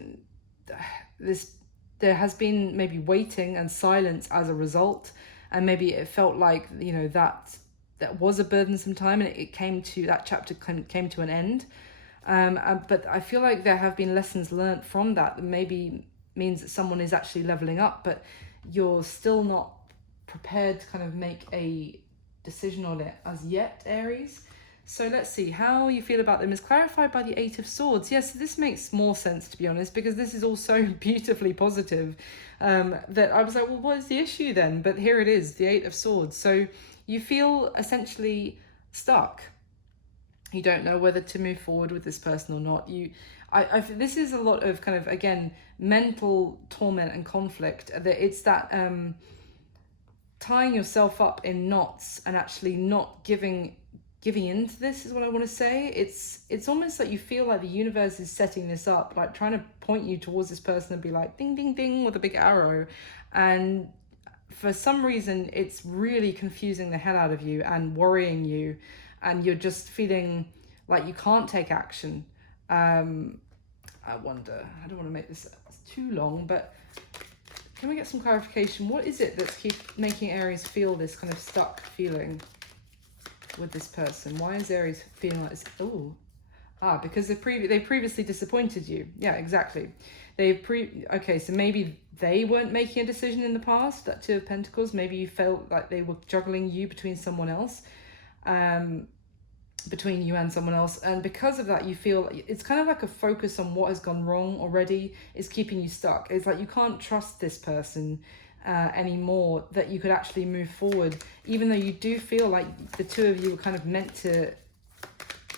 there has been maybe waiting and silence as a result, and maybe it felt like, that was a burdensome time, and it came to, that chapter came to an end. But I feel like there have been lessons learned from that maybe means that someone is actually leveling up, but you're still not prepared to kind of make a decision on it as yet, Aries. So let's see how you feel about them is clarified by the Eight of Swords. Yes, this makes more sense, to be honest, because this is all so beautifully positive, that I was like, well, what is the issue then? But here it is, the Eight of Swords. So you feel essentially stuck. You don't know whether to move forward with this person or not. This is a lot of kind of, again, mental torment and conflict. That it's that tying yourself up in knots and actually not giving into this is what I want to say. It's almost like you feel like the universe is setting this up, like trying to point you towards this person and be like ding ding ding with a big arrow, and for some reason it's really confusing the hell out of you and worrying you, and you're just feeling like you can't take action. I wonder, I don't want to make this too long, but can we get some clarification? What is it that's keep making Aries feel this kind of stuck feeling? with this person? Why is Aries feeling like this? Oh, because they previously disappointed you. Yeah, exactly. Okay, so maybe they weren't making a decision in the past, that Two of Pentacles. Maybe you felt like they were juggling you between someone else, between you and someone else. And because of that, you feel like it's kind of like a focus on what has gone wrong already is keeping you stuck. It's like you can't trust this person anymore, that you could actually move forward, even though you do feel like the two of you were kind of meant to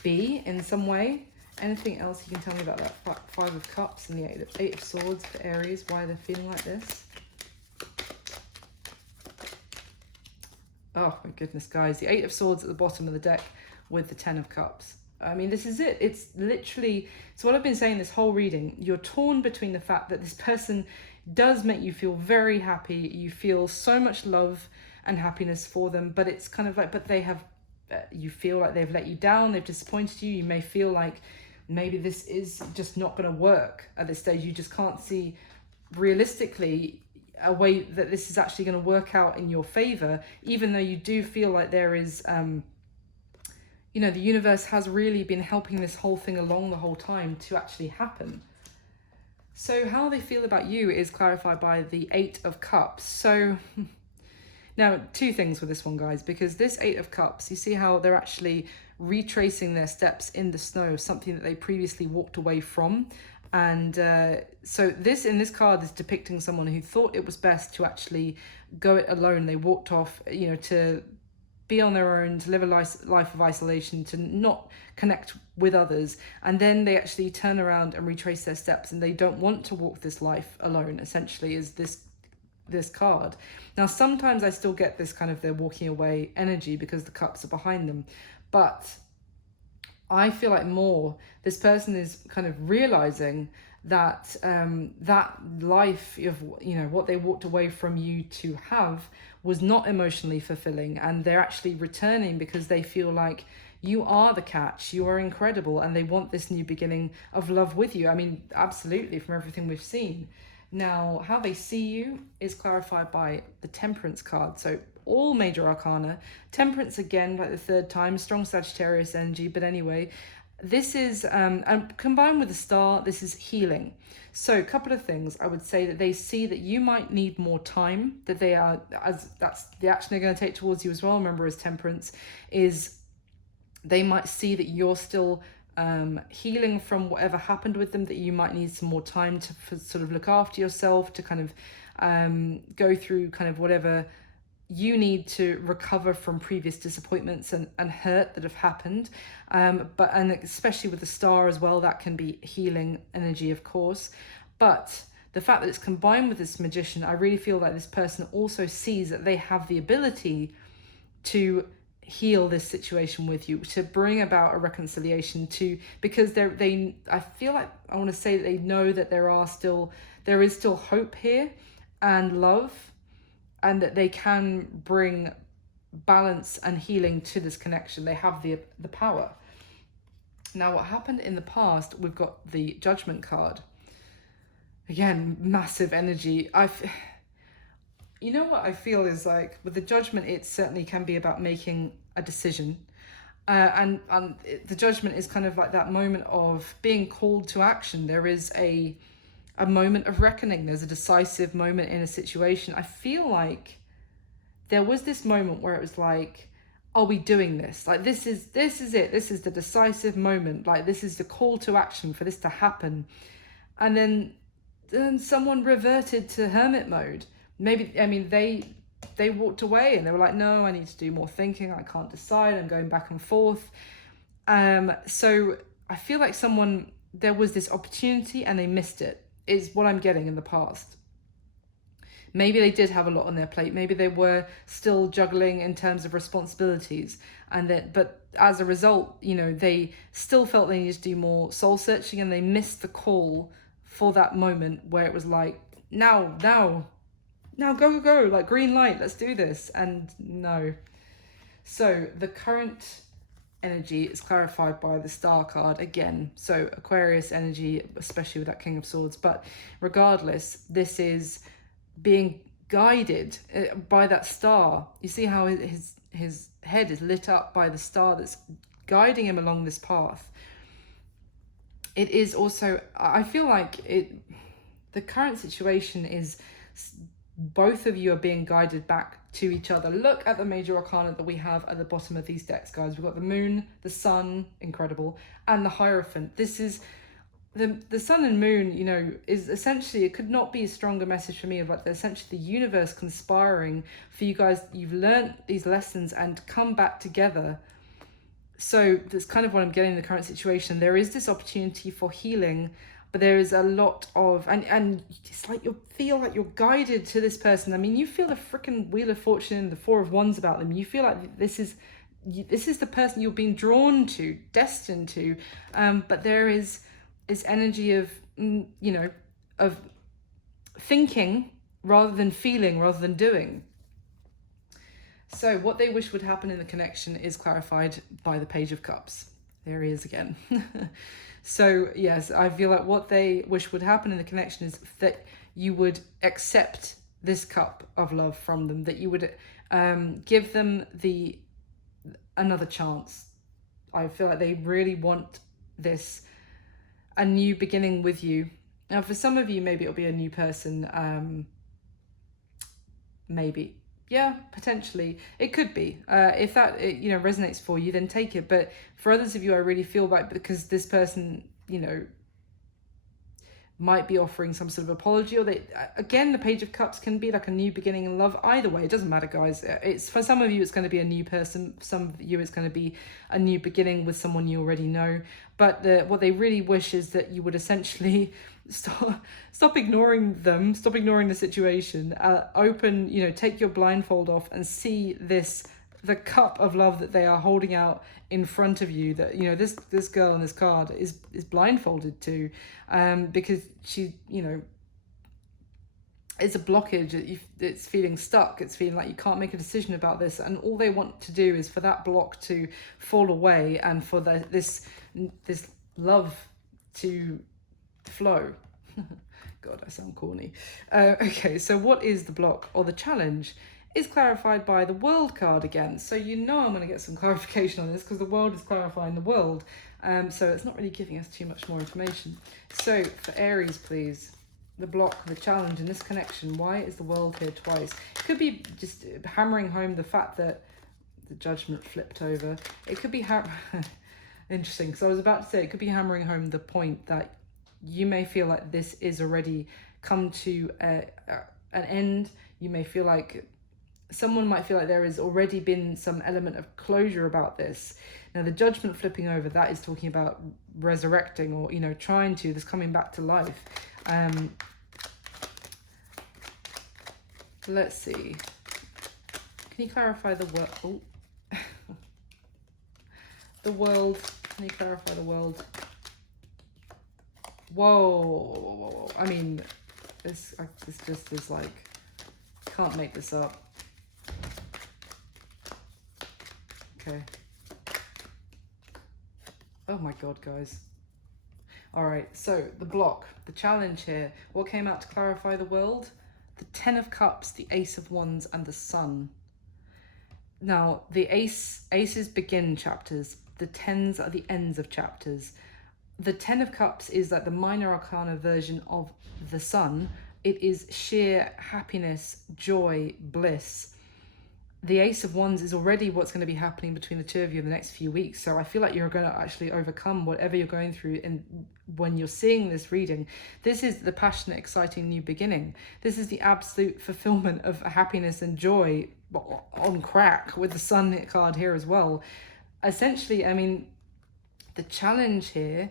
be in some way. Anything else you can tell me about that Five of Cups and the Eight of Swords for Aries, why they're feeling like this? Oh my goodness, guys, the Eight of Swords at the bottom of the deck with the Ten of Cups. I mean, this is it. It's literally, so what I've been saying this whole reading, you're torn between the fact that this person does make you feel very happy. You feel so much love and happiness for them, but it's kind of like, but they have, you feel like they've let you down, they've disappointed you. You may feel like maybe this is just not going to work at this stage. You just can't see realistically a way that this is actually going to work out in your favor, even though you do feel like there is, you know, the universe has really been helping this whole thing along the whole time to actually happen. So how they feel about you is clarified by the Eight of Cups. So now, two things with this one, guys, because this Eight of Cups, you see how they're actually retracing their steps in the snow, something that they previously walked away from. And so this, in this card, is depicting someone who thought it was best to actually go it alone. They walked off, you know, to be on their own, to live a life of isolation, to not connect with others. And then they actually turn around and retrace their steps, and they don't want to walk this life alone, essentially, is this card. Now, sometimes I still get this kind of they're walking away energy because the cups are behind them. But I feel like more this person is kind of realizing that that life of, you know, what they walked away from you to have was not emotionally fulfilling, and they're actually returning because they feel like you are the catch, you are incredible, and they want this new beginning of love with you. I mean, absolutely, from everything we've seen. Now, how they see you is clarified by the Temperance card. So all major arcana, Temperance again, like the third time, strong Sagittarius energy. But anyway, this is, and combined with the Star, this is healing. So a couple of things. I would say that they see that you might need more time, that they are, as that's the action they're going to take towards you as well. Remember, as Temperance is, they might see that you're still healing from whatever happened with them, that you might need some more time to sort of look after yourself, to kind of go through kind of whatever you need to recover from previous disappointments and hurt that have happened. But especially with the Star as well, that can be healing energy, of course. But the fact that it's combined with this Magician, I really feel like this person also sees that they have the ability to heal this situation with you, to bring about a reconciliation, because I feel like, I want to say that they know that there is still hope here and love, and that they can bring balance and healing to this connection. They have the power. Now, what happened in the past, we've got the Judgment card. Again, massive energy. You know what I feel is like with the Judgment, it certainly can be about making a decision. And the Judgment is kind of like that moment of being called to action. There is a moment of reckoning. There's a decisive moment in a situation. I feel like there was this moment where it was like, are we doing this? Like, this is it. This is the decisive moment. Like, this is the call to action for this to happen. And then someone reverted to hermit mode. Maybe, I mean, they walked away and they were like, no, I need to do more thinking. I can't decide. I'm going back and forth. So I feel like there was this opportunity and they missed it, is what I'm getting in the past. Maybe they did have a lot on their plate. Maybe they were still juggling in terms of responsibilities, but as a result, you know, they still felt they needed to do more soul searching, and they missed the call for that moment where it was like, now, go, like green light, let's do this. And no. So the current energy is clarified by the Star card again. So Aquarius energy, especially with that King of Swords. But regardless, this is being guided by that Star. You see how his head is lit up by the star that's guiding him along this path. It is also, I feel like the current situation is both of you are being guided back to each other. Look at the major arcana that we have at the bottom of these decks, guys. We've got the moon, the sun, incredible, and the Hierophant. This is the sun and moon, you know, is essentially, it could not be a stronger message for me of like essentially the universe conspiring for you guys. You've learned these lessons and come back together. So that's kind of what I'm getting in the current situation. There is this opportunity for healing, but there is a lot of, and it's like you feel like you're guided to this person. I mean, you feel the freaking Wheel of Fortune and the Four of Wands about them. You feel like this is the person you're being drawn to, destined to. But there is this energy of, you know, of thinking rather than feeling, rather than doing. So what they wish would happen in the connection is clarified by the Page of Cups. There he is again. So yes, I feel like what they wish would happen in the connection is that you would accept this cup of love from them, that you would give them another chance. I feel like they really want this, a new beginning with you. Now for some of you, maybe it'll be a new person, maybe. Yeah, potentially. It could be. If that, you know, resonates for you, then take it. But for others of you, I really feel like because this person, you know, might be offering some sort of apology, or they, again, the Page of Cups can be like a new beginning in love. Either way, it doesn't matter, guys. It's for some of you, it's going to be a new person. Some of you, it's going to be a new beginning with someone you already know. But what they really wish is that you would essentially stop ignoring them, stop ignoring the situation, open, you know, take your blindfold off and see the cup of love that they are holding out in front of you, that, you know, this girl in this card is blindfolded to, because she, you know, it's a blockage. It's feeling stuck. It's feeling like you can't make a decision about this, and all they want to do is for that block to fall away and for this love to flow. God, I sound corny. Okay, so what is the block or the challenge? Is clarified by the World card again. So you know I'm going to get some clarification on this because the World is clarifying the world. So it's not really giving us too much more information. So for Aries, please, the block, the challenge in this connection. Why is the World here twice? It could be just hammering home the fact that the Judgment flipped over. It could be interesting, because I was about to say it could be hammering home the point that you may feel like this is already come to an end. You may feel like someone might feel like there has already been some element of closure about this. Now the Judgment flipping over, that is talking about resurrecting, or, you know, trying to, this coming back to life. Let's see. Can you clarify the word? Oh. The World. Can you clarify the World? Whoa. I mean, this just is like, can't make this up. Okay. Oh my God, guys. All right, so the block, the challenge here, what came out to clarify the World? The Ten of Cups, the Ace of Wands, and the Sun. Now, the aces begin chapters. The tens are the ends of chapters. The Ten of Cups is like the minor arcana version of the Sun. It is sheer happiness, joy, bliss. The Ace of Wands is already what's going to be happening between the two of you in the next few weeks. So I feel like you're going to actually overcome whatever you're going through. And when you're seeing this reading, this is the passionate, exciting new beginning. This is the absolute fulfillment of happiness and joy on crack, with the Sun card here as well. Essentially, I mean, the challenge here,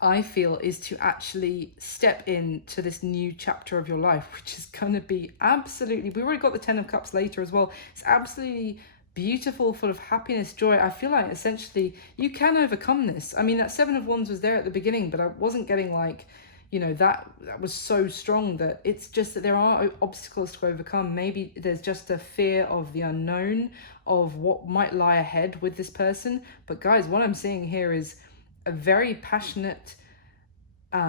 I feel, is to actually step into this new chapter of your life, which is going to be absolutely, we already got the Ten of Cups later as well. It's absolutely beautiful, full of happiness, joy. I feel like essentially you can overcome this. I mean, that Seven of Wands was there at the beginning, but I wasn't getting like, you know, that was so strong that it's just that there are obstacles to overcome. Maybe there's just a fear of the unknown, of what might lie ahead with this person. But guys, what I'm seeing here is a very passionate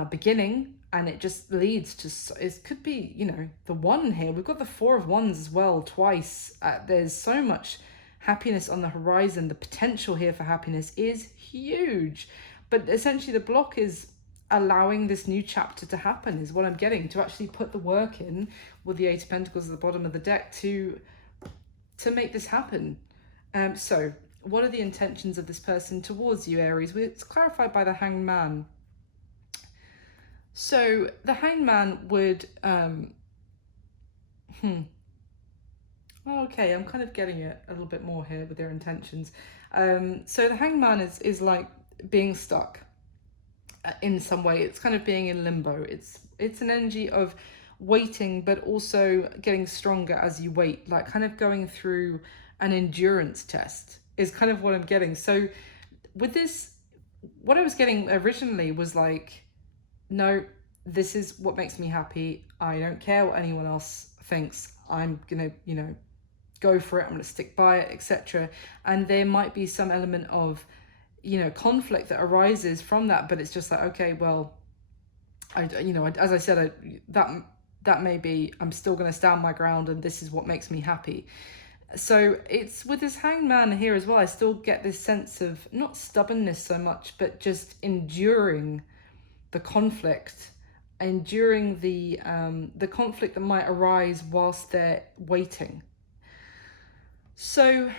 beginning, and it just leads to, it could be, you know, the One here. We've got the Four of Wands as well twice. There's so much happiness on the horizon. The potential here for happiness is huge. But essentially the block is allowing this new chapter to happen, is what I'm getting, to actually put the work in with the Eight of Pentacles at the bottom of the deck to make this happen. So what are the intentions of this person towards you, Aries? It's clarified by the Hanged Man. So the Hanged Man would okay, I'm kind of getting it a little bit more here with their intentions. So the Hanged Man is like being stuck in some way. It's kind of being in limbo. It's an energy of waiting, but also getting stronger as you wait, like kind of going through an endurance test is kind of what I'm getting. So with this, what I was getting originally was like, no, this is what makes me happy. I don't care what anyone else thinks. I'm gonna, go for it. I'm gonna stick by it, etc. And there might be some element of, conflict that arises from that, but it's just like, okay, well, as I said, that may be, I'm still going to stand my ground, and this is what makes me happy. So it's with this Hanged Man here as well, I still get this sense of not stubbornness so much, but just enduring the conflict, enduring the conflict that might arise whilst they're waiting. So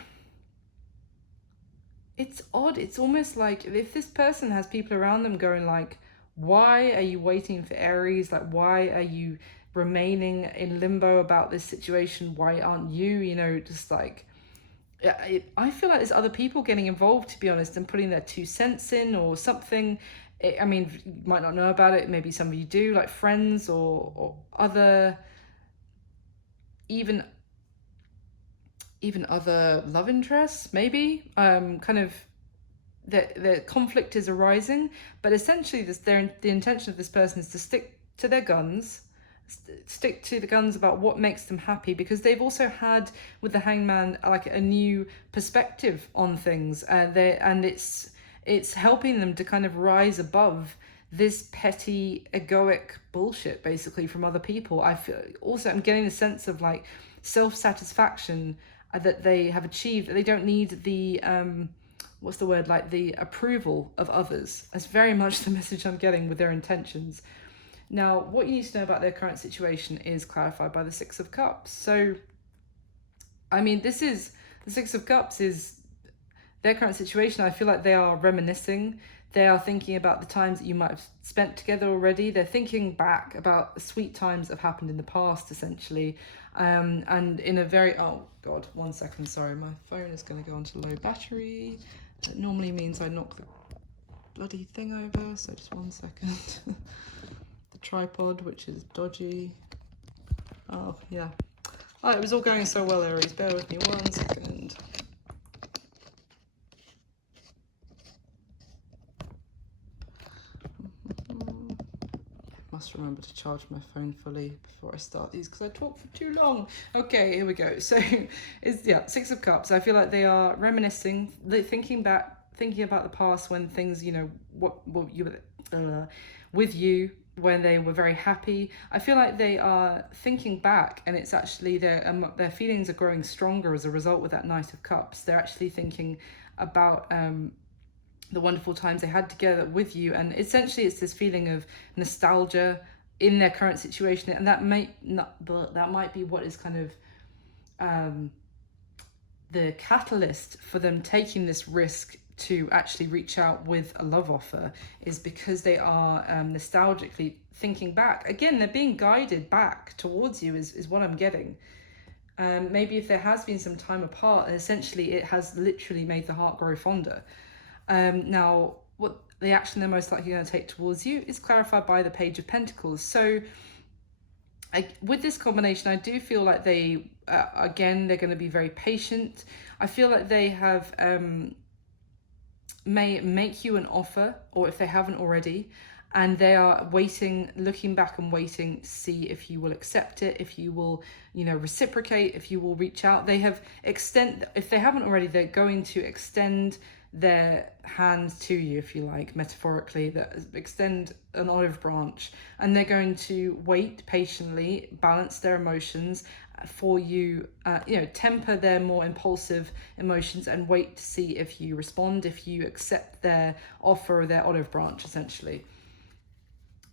it's odd. It's almost like if this person has people around them going like, why are you waiting for Aries? Like, why are you remaining in limbo about this situation? Why aren't you, just like, I feel like there's other people getting involved, to be honest, and putting their 2 cents in or something. I mean, you might not know about it. Maybe some of you do, like friends or other, even other love interests, maybe. Kind of the conflict is arising, but essentially the intention of this person is to stick to their guns, stick to the guns about what makes them happy, because they've also had with the Hanged Man like a new perspective on things, and it's helping them to kind of rise above this petty egoic bullshit basically from other people. I feel also I'm getting a sense of like self-satisfaction that they have achieved, that they don't need the what's the word, like the approval of others. That's very much the message I'm getting with their intentions. Now, what you need to know about their current situation is clarified by the Six of Cups. So, I mean, this is, the Six of Cups is their current situation. I feel like they are reminiscing. They are thinking about the times that you might have spent together already. They're thinking back about the sweet times that have happened in the past, essentially. And in a very, oh God, 1 second, sorry, my phone is going to go onto low battery. It normally means I knock the bloody thing over, so just 1 second. The tripod, which is dodgy. Oh, yeah. Oh, it was all going so well, Aries. Bear with me 1 second. Must remember to charge my phone fully before I start these, because I talk for too long. Okay, here we go. So it's, yeah, Six of Cups. I feel like they are reminiscing, thinking back, thinking about the past when things, what you with you, when they were very happy. I feel like they are thinking back, and it's actually their feelings are growing stronger as a result with that Knight of Cups. They're actually thinking about the wonderful times they had together with you, and essentially it's this feeling of nostalgia in their current situation, and that might be what is kind of the catalyst for them taking this risk to actually reach out with a love offer, is because they are nostalgically thinking back. Again, they're being guided back towards you is what I'm getting. Maybe if there has been some time apart, and essentially it has literally made the heart grow fonder. Now, what the action they're most likely going to take towards you is clarified by the Page of Pentacles. So with this combination, I do feel like they, again, they're going to be very patient. I feel like they have may make you an offer, or if they haven't already, and they are waiting, looking back and waiting to see if you will accept it, if you will, reciprocate, if you will reach out. They have if they haven't already, they're going to extend their hands to you, if you like, metaphorically, that extend an olive branch, and they're going to wait patiently, balance their emotions, for you, temper their more impulsive emotions and wait to see if you respond, if you accept their offer, their olive branch, essentially.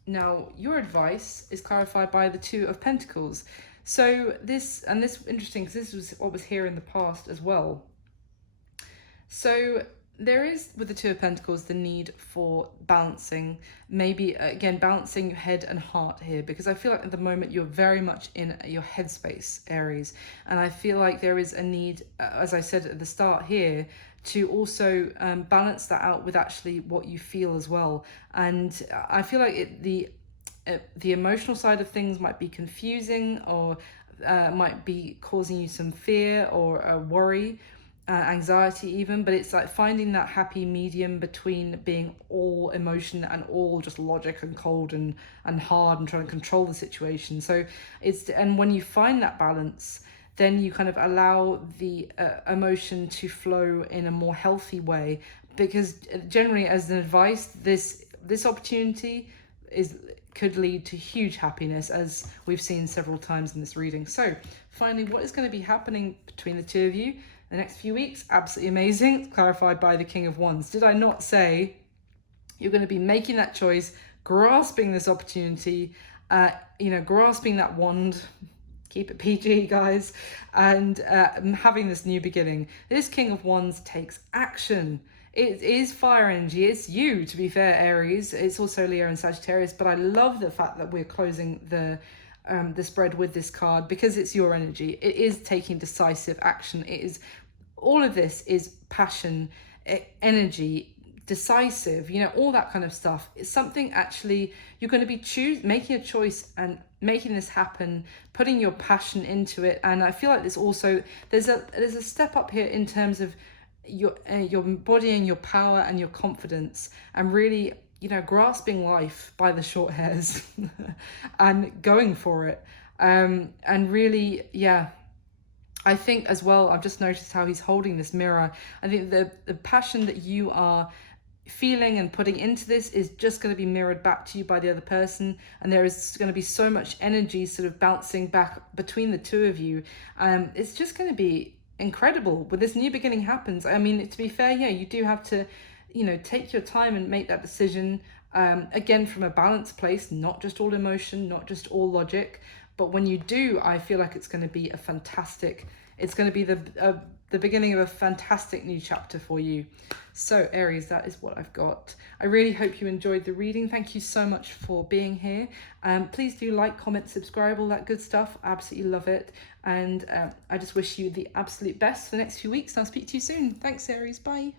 Now, your advice is clarified by the Two of Pentacles. So this interesting, because this was what was here in the past as well. So there is, with the Two of Pentacles, the need for balancing, maybe again balancing your head and heart here, because I feel like at the moment you're very much in your headspace, Aries, and I feel like there is a need, as I said at the start here, to also balance that out with actually what you feel as well. And I feel like the emotional side of things might be confusing, or might be causing you some fear or worry, anxiety even, but it's like finding that happy medium between being all emotion and all just logic and cold and hard and trying to control the situation. So and when you find that balance, then you kind of allow the emotion to flow in a more healthy way, because generally, as an advice, this opportunity could lead to huge happiness, as we've seen several times in this reading. So finally, what is going to be happening between the two of you the next few weeks? Absolutely amazing. It's clarified by the King of Wands. Did I not say you're going to be making that choice, grasping this opportunity, grasping that wand, keep it PG, guys, and having this new beginning. This King of Wands takes action. It is fire energy. It's you, to be fair, Aries. It's also Leo and Sagittarius, but I love the fact that we're closing the spread with this card, because it's your energy. It is taking decisive action. It is, all of this is passion, energy, decisive, all that kind of stuff. It's something actually you're going to be making a choice and making this happen, putting your passion into it. And I feel like there's also there's a step up here in terms of your embodying your power and your confidence, and really grasping life by the short hairs and going for it, and really, I think as well, I've just noticed how he's holding this mirror. I think the passion that you are feeling and putting into this is just going to be mirrored back to you by the other person, and there is going to be so much energy sort of bouncing back between the two of you. It's just going to be incredible when this new beginning happens. I mean, to be fair, you do have to take your time and make that decision, again from a balanced place, not just all emotion, not just all logic. But when you do, I feel like it's going to be it's going to be the beginning of a fantastic new chapter for you. So Aries, that is what I've got. I really hope you enjoyed the reading. Thank you so much for being here. Please do like, comment, subscribe, all that good stuff. I absolutely love it. And I just wish you the absolute best for the next few weeks. I'll speak to you soon. Thanks, Aries. Bye.